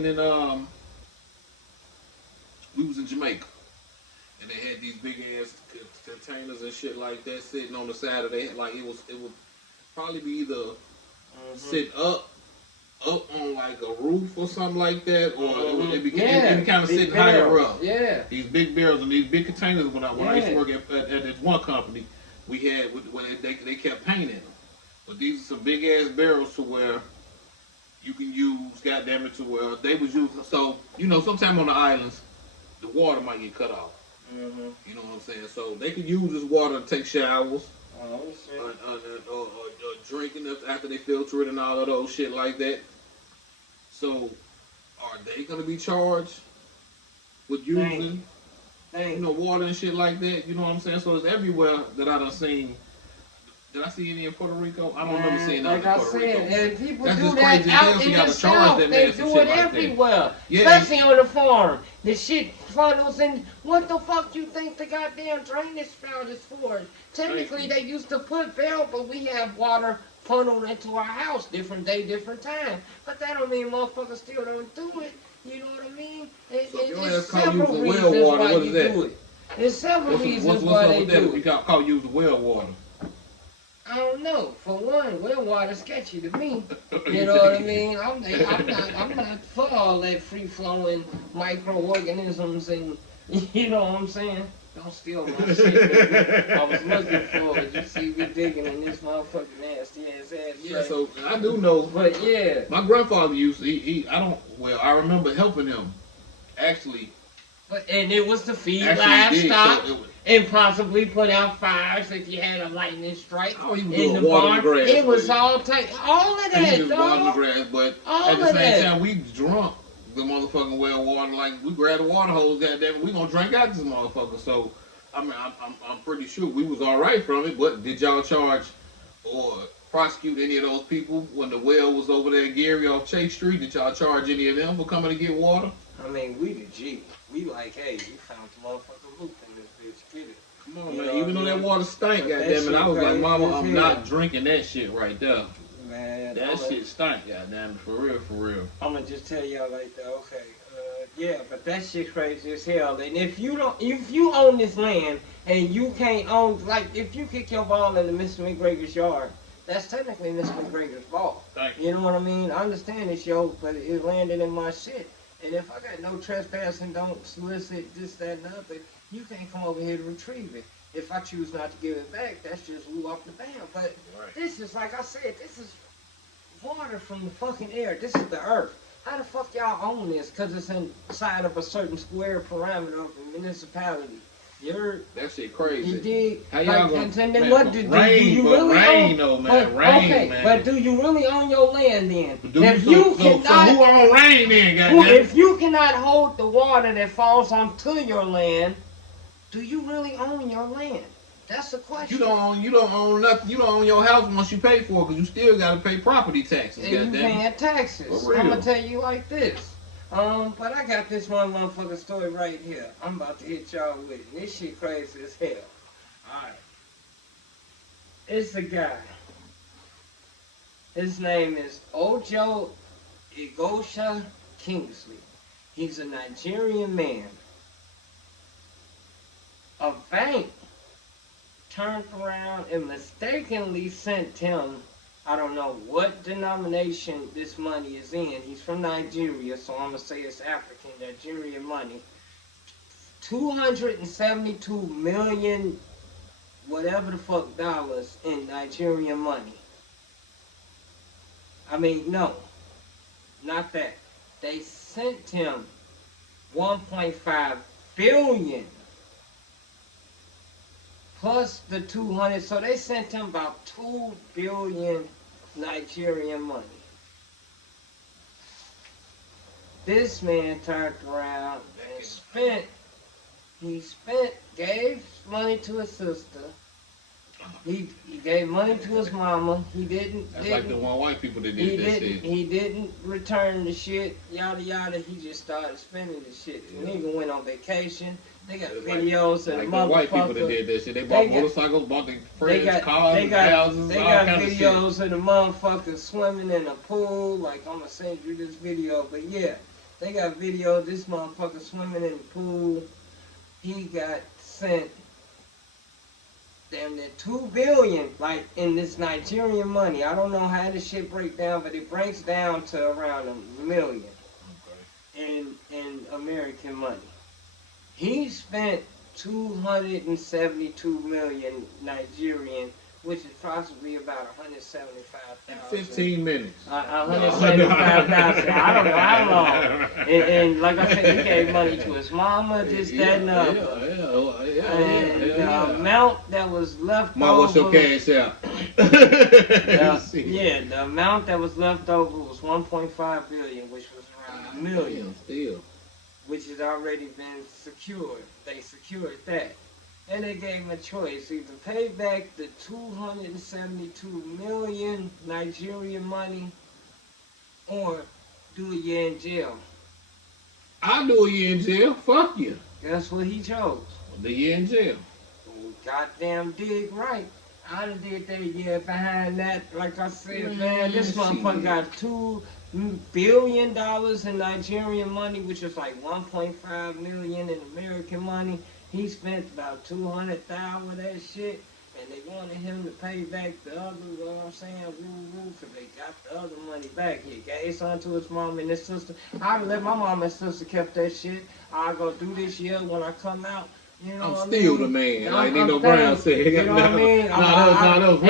in we was in Jamaica and they had these big ass containers and shit like that sitting on the side of it. Like it would probably be either sit up on like a roof or something like that, or it would be any kind of sitting higher up. Yeah. These big barrels and these big containers. When I used to work at this one company, we had when they kept painting them. But these are some big ass barrels to where you can use, goddamn it, to where they was using. So you know, sometime on the islands, the water might get cut off. Mm-hmm. You know what I'm saying? So they could use this water to take showers, Oh shit. or drinking it after they filter it and all of those shit like that. So are they gonna be charged with using, you know, water and shit like that? You know what I'm saying? So it's everywhere that I done seen. Did I see any in Puerto Rico? I don't remember seeing that in Puerto Rico. And people That's do just that crazy. out in the South. They do it everywhere. Especially on the farm. The shit funnels in. What the fuck you think the goddamn drainage spout is for? Technically, they used to put valve, but we have water funneled into our house. Different day, different time. But that don't mean motherfuckers still don't do it. You know what I mean? It's several reasons why you do it. There's several reasons why they do it. You call use the well water. I don't know. For one, well water's sketchy to me. You know what I mean? I'm not for all that free flowing microorganisms and you know what I'm saying? Don't steal my shit. I was looking for it. You see me digging in this motherfucking nasty ass. Yeah, so I do know. But yeah, my grandfather used to. I remember helping him actually. And it was to feed livestock and possibly put out fires if you had a lightning strike in the barn. It was all of that, dog. Grass, but all at the same that. time, we drunk the motherfucking well water. Like we grabbed a water hose, goddamn, we gonna drink out this motherfucker. So I mean, I'm pretty sure we was all right from it. But did y'all charge or prosecute any of those people when the well was over there at Gary off Chase Street? Did y'all charge any of them for coming to get water? I mean, we the G. We like, hey, you found the motherfucking loop in this bitch. Get it. Come on, man. Even though that water stank, goddamn it, I was like, Mama, I'm not drinking that shit right there. Man, that shit stank, goddamn it, for real, for real. I'm gonna just tell y'all like that. Okay, yeah, but that shit crazy as hell. And if you own this land and you can't own, like, if you kick your ball into Mr. McGregor's yard, that's technically Mr. McGregor's ball. You know what I mean? I understand it's yours, but it landed in my shit. And if I got no trespassing, don't solicit this, that, and the other, you can't come over here to retrieve it. If I choose not to give it back, that's just rule off the ban. But this is, like I said, this is water from the fucking air. This is the earth. How the fuck y'all own this? Because it's inside of a certain square parameter of a municipality. That shit crazy. You dig? How y'all and then what do you really own? But do you really own your land then? If you cannot, who own rain then, goddamn? If you cannot hold the water that falls onto your land, do you really own your land? That's the question. You don't own nothing. You don't own your house once you pay for it, because you still gotta pay property taxes. And you paying taxes. I'm gonna tell you like this. But I got this one motherfucking story right here. I'm about to hit y'all with it. This shit crazy as hell. Alright. It's a guy. His name is Ojo Igosha Kingsley. He's a Nigerian man. A bank turned around and mistakenly sent him, I don't know what denomination this money is in. He's from Nigeria, so I'm going to say it's African, Nigerian money. 272 million, whatever the fuck, dollars in Nigerian money. I mean, no, not that. They sent him 1.5 billion. Plus the 200, so they sent him about 2 billion Nigerian money. This man turned around and gave money to his sister. He gave money to his mama. That's like the one white people that did that shit. He didn't return the shit, yada yada. He just started spending the shit. The nigga went on vacation. They got videos of like the white people that did that shit. They bought motorcycles, bought their friends, cars, houses, they got videos of the motherfuckers swimming in a pool. Like, I'm gonna send you this video, but yeah, they got video of this motherfucker swimming in the pool. He got sent damn near 2 billion, like, in this Nigerian money. I don't know how this shit breaks down, but it breaks down to around $1 million in American money. He spent 272 million Nigerian which is possibly about 175,000. 15 minutes. 175,000. I don't know how long. And like I said, he gave money to his mama, this, that, and other. And the amount that was left over. What's your cash out? The amount that was left over was 1.5 billion, which was around $1 million. Still. Which has already been secured. They secured that. And they gave him a choice, either pay back the 272 million Nigerian money or do a year in jail. I'll do a year in jail. Fuck you. That's what he chose. The year in jail. Goddamn dig right. I done did that year behind that. Like I said, man, this motherfucker got $2 billion in Nigerian money, which is like 1.5 million in American money. He spent about 200,000 with that shit, and they wanted him to pay back the other, you know what I'm saying, because they got the other money back. He gave some to his mom and his sister. I'd let my mom and sister kept that shit. I'll go do this year when I come out. You know I'm still the man, like Nino saying, Brown said. You know what I mean?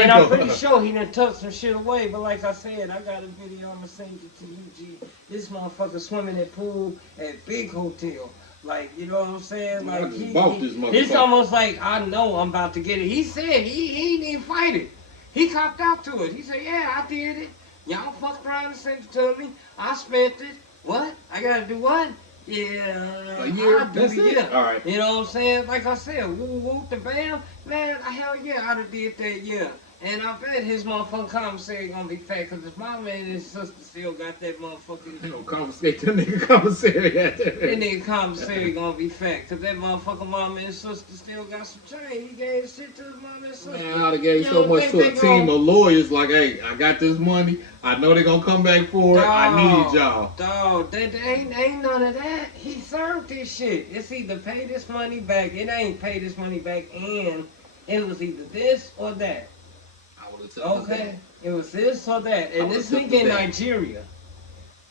And I'm pretty sure he done tucked some shit away, but like I said, I got a video, I'm going to send it to you, G. This motherfucker swimming in pool at Big Hotel. Like, you know what I'm saying? Like, it's almost like, I know I'm about to get it. He said he didn't even fight it. He copped out to it. He said, yeah, I did it. Y'all fucked around and sent it to me. I spent it. What? I got to do what? Yeah, a year? That's it? Yeah. All right. You know what I'm saying? Like I said, woo, the bam. Man, hell yeah, I'd have did that, yeah. And I bet his motherfucking commissary gonna be fat, because his mama and his sister still got that motherfucking... They gonna confiscate that nigga commissary. That nigga commissary gonna be fat, because that motherfucking mama and his sister still got some change. He gave shit to his mama and sister. Man, I'd have gave so much to a team of lawyers, like, hey, I got this money. I know they gonna come back for it. I need y'all. Dog, ain't none of that. He served this shit. It's either pay this money back. It ain't pay this money back, and it was either this or that. Okay, it was this or that, and this nigga in Nigeria,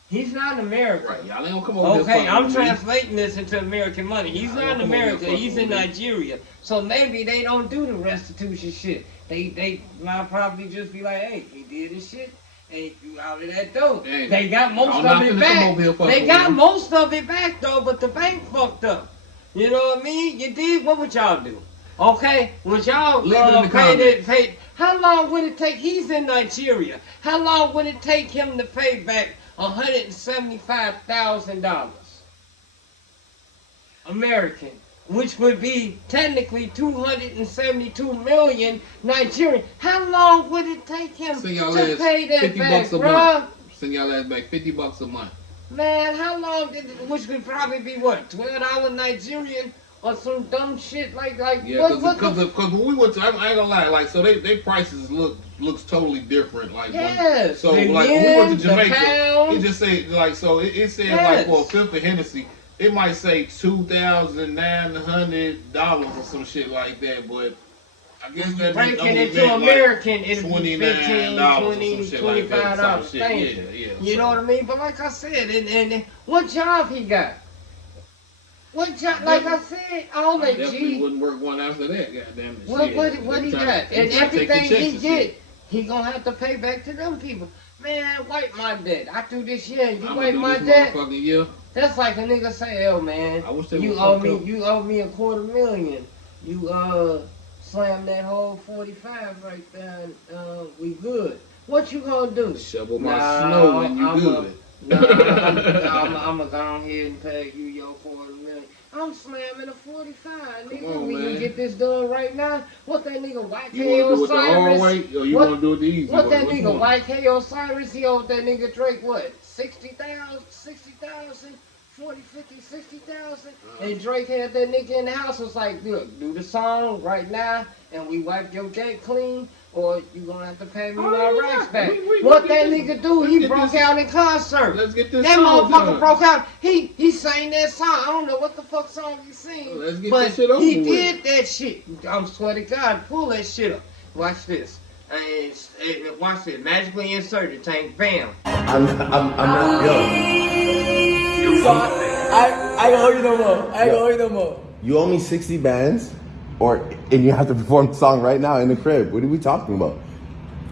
he's not in America. Right, y'all ain't gonna come over okay, I'm translating this into American money. He's not in America, he's in Nigeria. So maybe they don't do the restitution shit. They might probably just be like, hey, he did this shit, and you out of that dough. They got most of it back. They got most of it back though, but the bank fucked up. You know what I mean? You did. What would y'all do? Okay, would y'all pay? How long would it take? He's in Nigeria. How long would it take him to pay back $175,000 American, which would be technically 272 million Nigerian? How long would it take him to pay that back, bro? Send y'all ass back $50 a month. Man, how long did it? Which would probably be what, $12 Nigerian? Or some dumb shit like yeah, because when we went to, I ain't gonna lie, like, so they prices looks totally different, like yes, so like when we went to Jamaica, it just say like, so it said like for a fifth of Hennessy, it might say $2,900 or some shit like that, but I guess that breaking it to American, it'd be $15, $20, $25 thing. Yeah, you know what I mean? But like I said, and what job he got? What job? Like I said, all that definitely wouldn't work one after that. Goddamn it. What he got? And everything he get, he gonna have to pay back to them people. Man, wipe my debt. I do this year. You wipe my debt. That's like a nigga say, "Oh man, you owe me $250,000. You slam that whole 45 right there. And, we good. What you gonna do? Shovel my snow and you good." I'm gonna go on here and pay you your $250,000. I'm slamming a 45, nigga. We can get this done right now. What that nigga White K Osiris? What that nigga White K Osiris? He owed that nigga Drake what? 60,000, 40, 50, 60,000. And Drake had that nigga in the house. Was like, look, do the song right now, and we wipe your gate clean. Or you gonna have to pay me my racks back. What that nigga do? He broke out in concert. Let's get this that song motherfucker broke out. He sang that song. I don't know what the fuck song he sang. Let's get but this shit over he with. did that shit. I'm swear to God, pull that shit up. Watch this. And watch this. Magically inserted. Tank. Bam. I'm not young. I ain't gonna hold you no more. I ain't gonna hold you no more. You owe me 60 bands. and you have to perform the song right now in the crib. What are we talking about?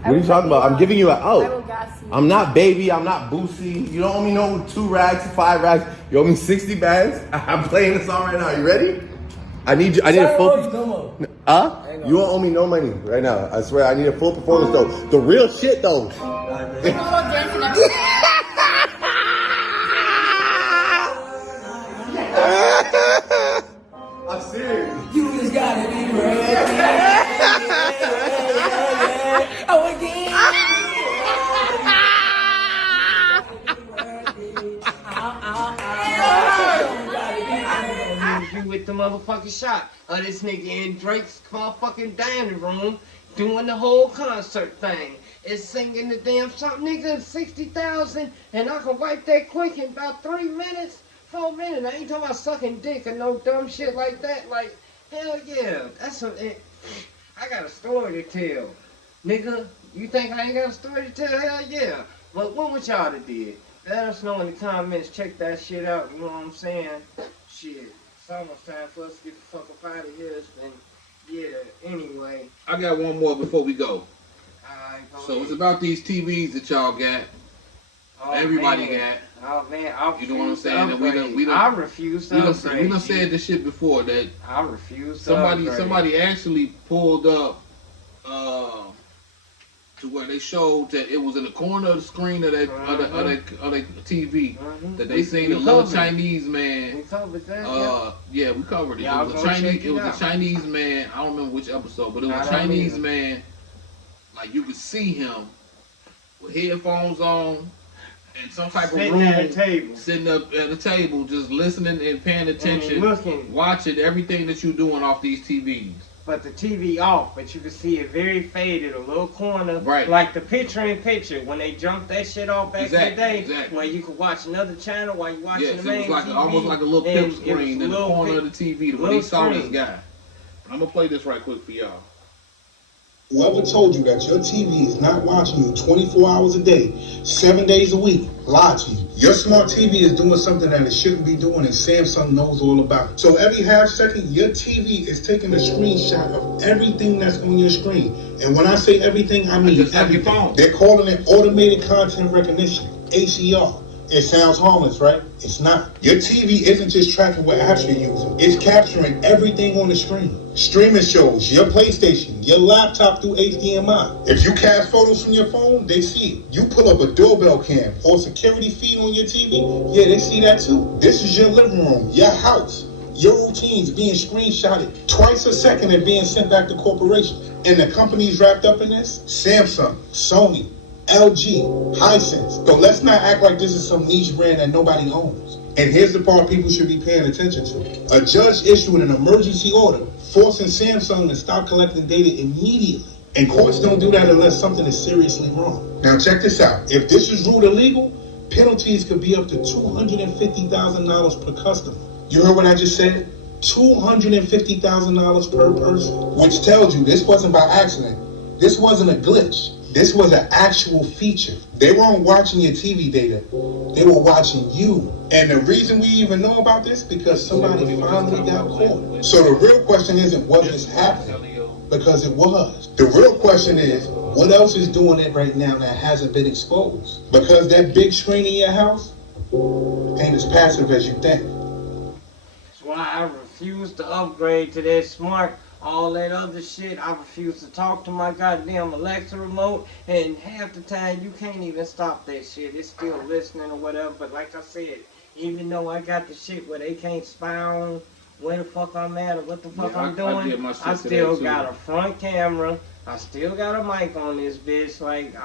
What are you talking about? I'm giving you an out. I'm not baby. I'm not Boosie. You don't owe me no 2 rags, 5 rags. You owe me 60 bags. I'm playing the song right now. You ready? I need a full. You don't owe me no money right now. I swear. I need a full performance though. The real shit though. I'm serious. You just gotta be ready. Oh, again. You with the motherfucking shot of this nigga in Drake's motherfucking dining room doing the whole concert thing. It's singing the damn song. Nigga, 60,000 and I can wipe that quick in about 3 minutes, 4 minutes. I ain't talking about sucking dick or no dumb shit like that. Like, hell yeah. I got a story to tell. Nigga, you think I ain't got a story to tell? Hell yeah. But what would y'all have did? Let us know in the comments. Check that shit out. You know what I'm saying? Shit. It's almost time for us to get the fuck up out of here. And yeah, anyway. I got one more before we go. Alright, So it's about these TVs that y'all got. Oh, Everybody man. got. Oh man, You know what I'm saying? And I refuse to upgrade. We done said this shit before that I refuse to upgrade. somebody actually pulled up to where they showed that it was in the corner of the screen of that of the TV that they seen a little Chinese man. We covered that. Yeah, we covered it. Yeah, it was a Chinese man. I don't remember which episode, but it was a Chinese man. Like you could see him with headphones on in some type of room, sitting up at a table, just listening and paying attention, watching everything that you're doing off these TVs. But the TV off, but you can see it very faded, a little corner, right? Like the picture when they jumped that shit off back in the day, where you could watch another channel while you watching the main it was like TV, almost like a little pip screen in the corner of the TV when they saw this guy. I'm gonna play this right quick for y'all. Whoever told you that your TV is not watching you 24 hours a day, 7 days a week, lied to you. Your smart TV is doing something that it shouldn't be doing, and Samsung knows all about it. So every half second, your TV is taking a screenshot of everything that's on your screen. And when I say everything, I mean everything. They're calling it automated content recognition, ACR. It sounds harmless, right? It's not. Your TV isn't just tracking what apps you're using. It's capturing everything on the screen. Streaming shows, your PlayStation, your laptop through HDMI. If you cast photos from your phone, they see it. You pull up a doorbell cam or security feed on your TV, yeah, they see that too. This is your living room, your house. Your routines being screenshotted twice a second and being sent back to corporations. And the companies wrapped up in this? Samsung, Sony, LG, Hisense. So let's not act like this is some niche brand that nobody owns. And here's the part people should be paying attention to. A judge issued an emergency order forcing Samsung to stop collecting data immediately. And courts don't do that unless something is seriously wrong. Now check this out. If this is ruled illegal, penalties could be up to $250,000 per customer. You heard what I just said? $250,000 per person. Which tells you this wasn't by accident. This wasn't a glitch. This was an actual feature. They weren't watching your TV data. They were watching you. And the reason we even know about this because somebody finally got caught. So the real question isn't what just happened, because it was. The real question is, what else is doing it right now that hasn't been exposed? Because that big screen in your house ain't as passive as you think. That's why I refuse to upgrade to that smart. All that other shit, I refuse to talk to my goddamn Alexa remote, and half the time you can't even stop that shit. It's still listening or whatever, but like I said, even though I got the shit where they can't spy on where the fuck I'm at or what the fuck I'm doing, I still got a front camera, I still got a mic on this bitch, like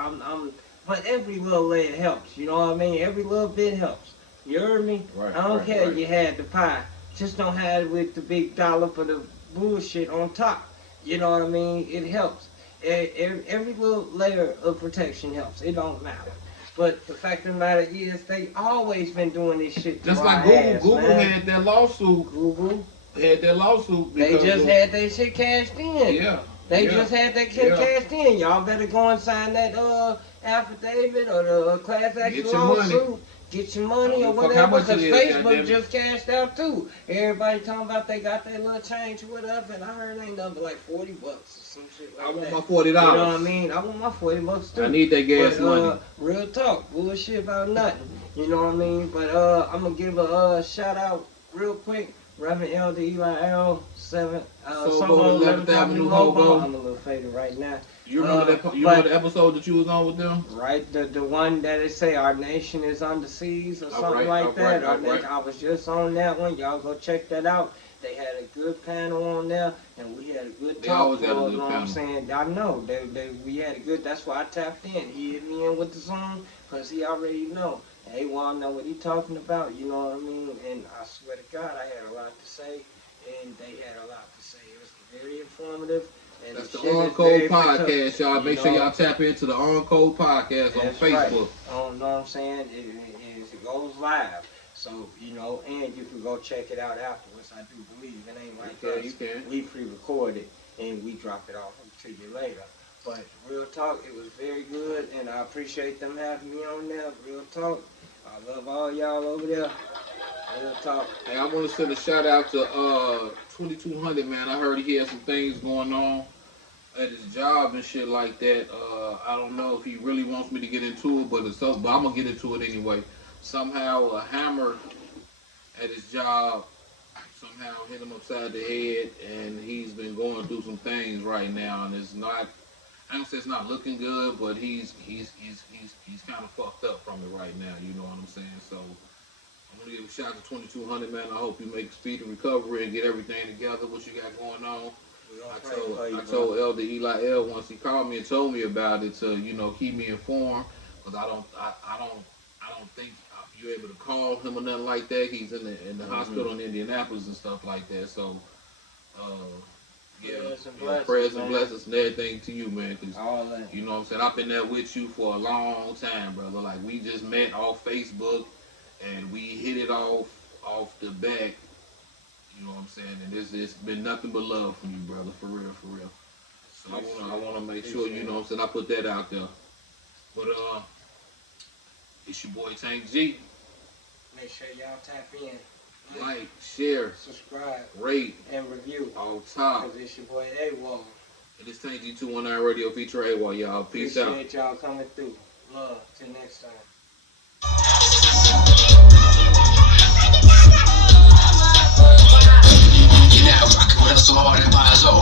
but every little bit helps, you know what I mean? Every little bit helps. You heard me? Right, I don't care you had the pie, just don't have it with the big dollar for the bullshit on top. You know what I mean? It helps. Every little layer of protection helps. It don't matter. But the fact of the matter is, they always been doing this shit. Just like Google had that lawsuit. Google had that lawsuit. They just had that shit cashed in. Yeah. They just had that shit cashed in. Y'all better go and sign that affidavit or the class action lawsuit. get your money or Fuck, how whatever, much because it is, Facebook goddamn it? just cashed out too. Everybody talking about they got their little change or whatever, and I heard it ain't nothing but like $40 or some shit like that. I want my $40. You know what I mean? I want my $40 too. I need that gas money. Real talk, bullshit about nothing. You know what I mean? But I'm gonna give a shout out real quick. Reverend Elder Eli L. 7, Soho, 11th Avenue, Hobo. I'm a little faded right now. You remember that? You remember the episode that you was on with them? Right, the one that they say our nation is under siege or something like that. I was just on that one. Y'all go check that out. They had a good panel on there, and we had a good talk. They always had a good you know panel. what I'm saying? I know. We had a good. That's why I tapped in. He hit me in with the song because he already know. And he want to know what he talking about. You know what I mean? And I swear to God, I had a lot to say, and they had a lot to say. It was very informative. And that's the On Code Podcast, y'all. Make sure y'all tap into the On Code Podcast on Facebook. Right. You know what I'm saying? It goes live. So, you know, and you can go check it out afterwards. I do believe it ain't like us. You can. We pre-record it and we drop it off to you later. But real talk, it was very good, and I appreciate them having me on there. Real talk, I love all y'all over there. Real talk. Hey, I want to send a shout out to 2200, man. I heard he had some things going on at his job and shit like that. I don't know if he really wants me to get into it, but I'm gonna get into it anyway. Somehow a hammer at his job somehow hit him upside the head, and he's been going through some things right now, and it's not. I don't say it's not looking good, but he's kind of fucked up from it right now. You know what I'm saying? So I'm gonna give a shout out to 2200, man. I hope you make a speedy recovery and get everything together. What you got going on? I told Elder Eli L once he called me and told me about it to keep me informed, because I don't think you're able to call him or nothing like that. He's in the hospital in Indianapolis and stuff like that. So. Prayers and blessings and everything to you, man. Cause, you know what I'm saying? I've been there with you for a long time, brother. Like, we just met off Facebook, and we hit it off the back. You know what I'm saying? And it's been nothing but love from you, brother. For real, for real. So I want to make sure, you know what I'm saying, I put that out there. But, it's your boy Tank G. Make sure y'all tap in. Like, share, subscribe, rate, and review. On top. Because it's your boy AWOL. And it's Tank G219 Radio feature AWOL, y'all. Peace out. Appreciate y'all coming through. Love. Till next time. You're now rocking with us on the Bizo.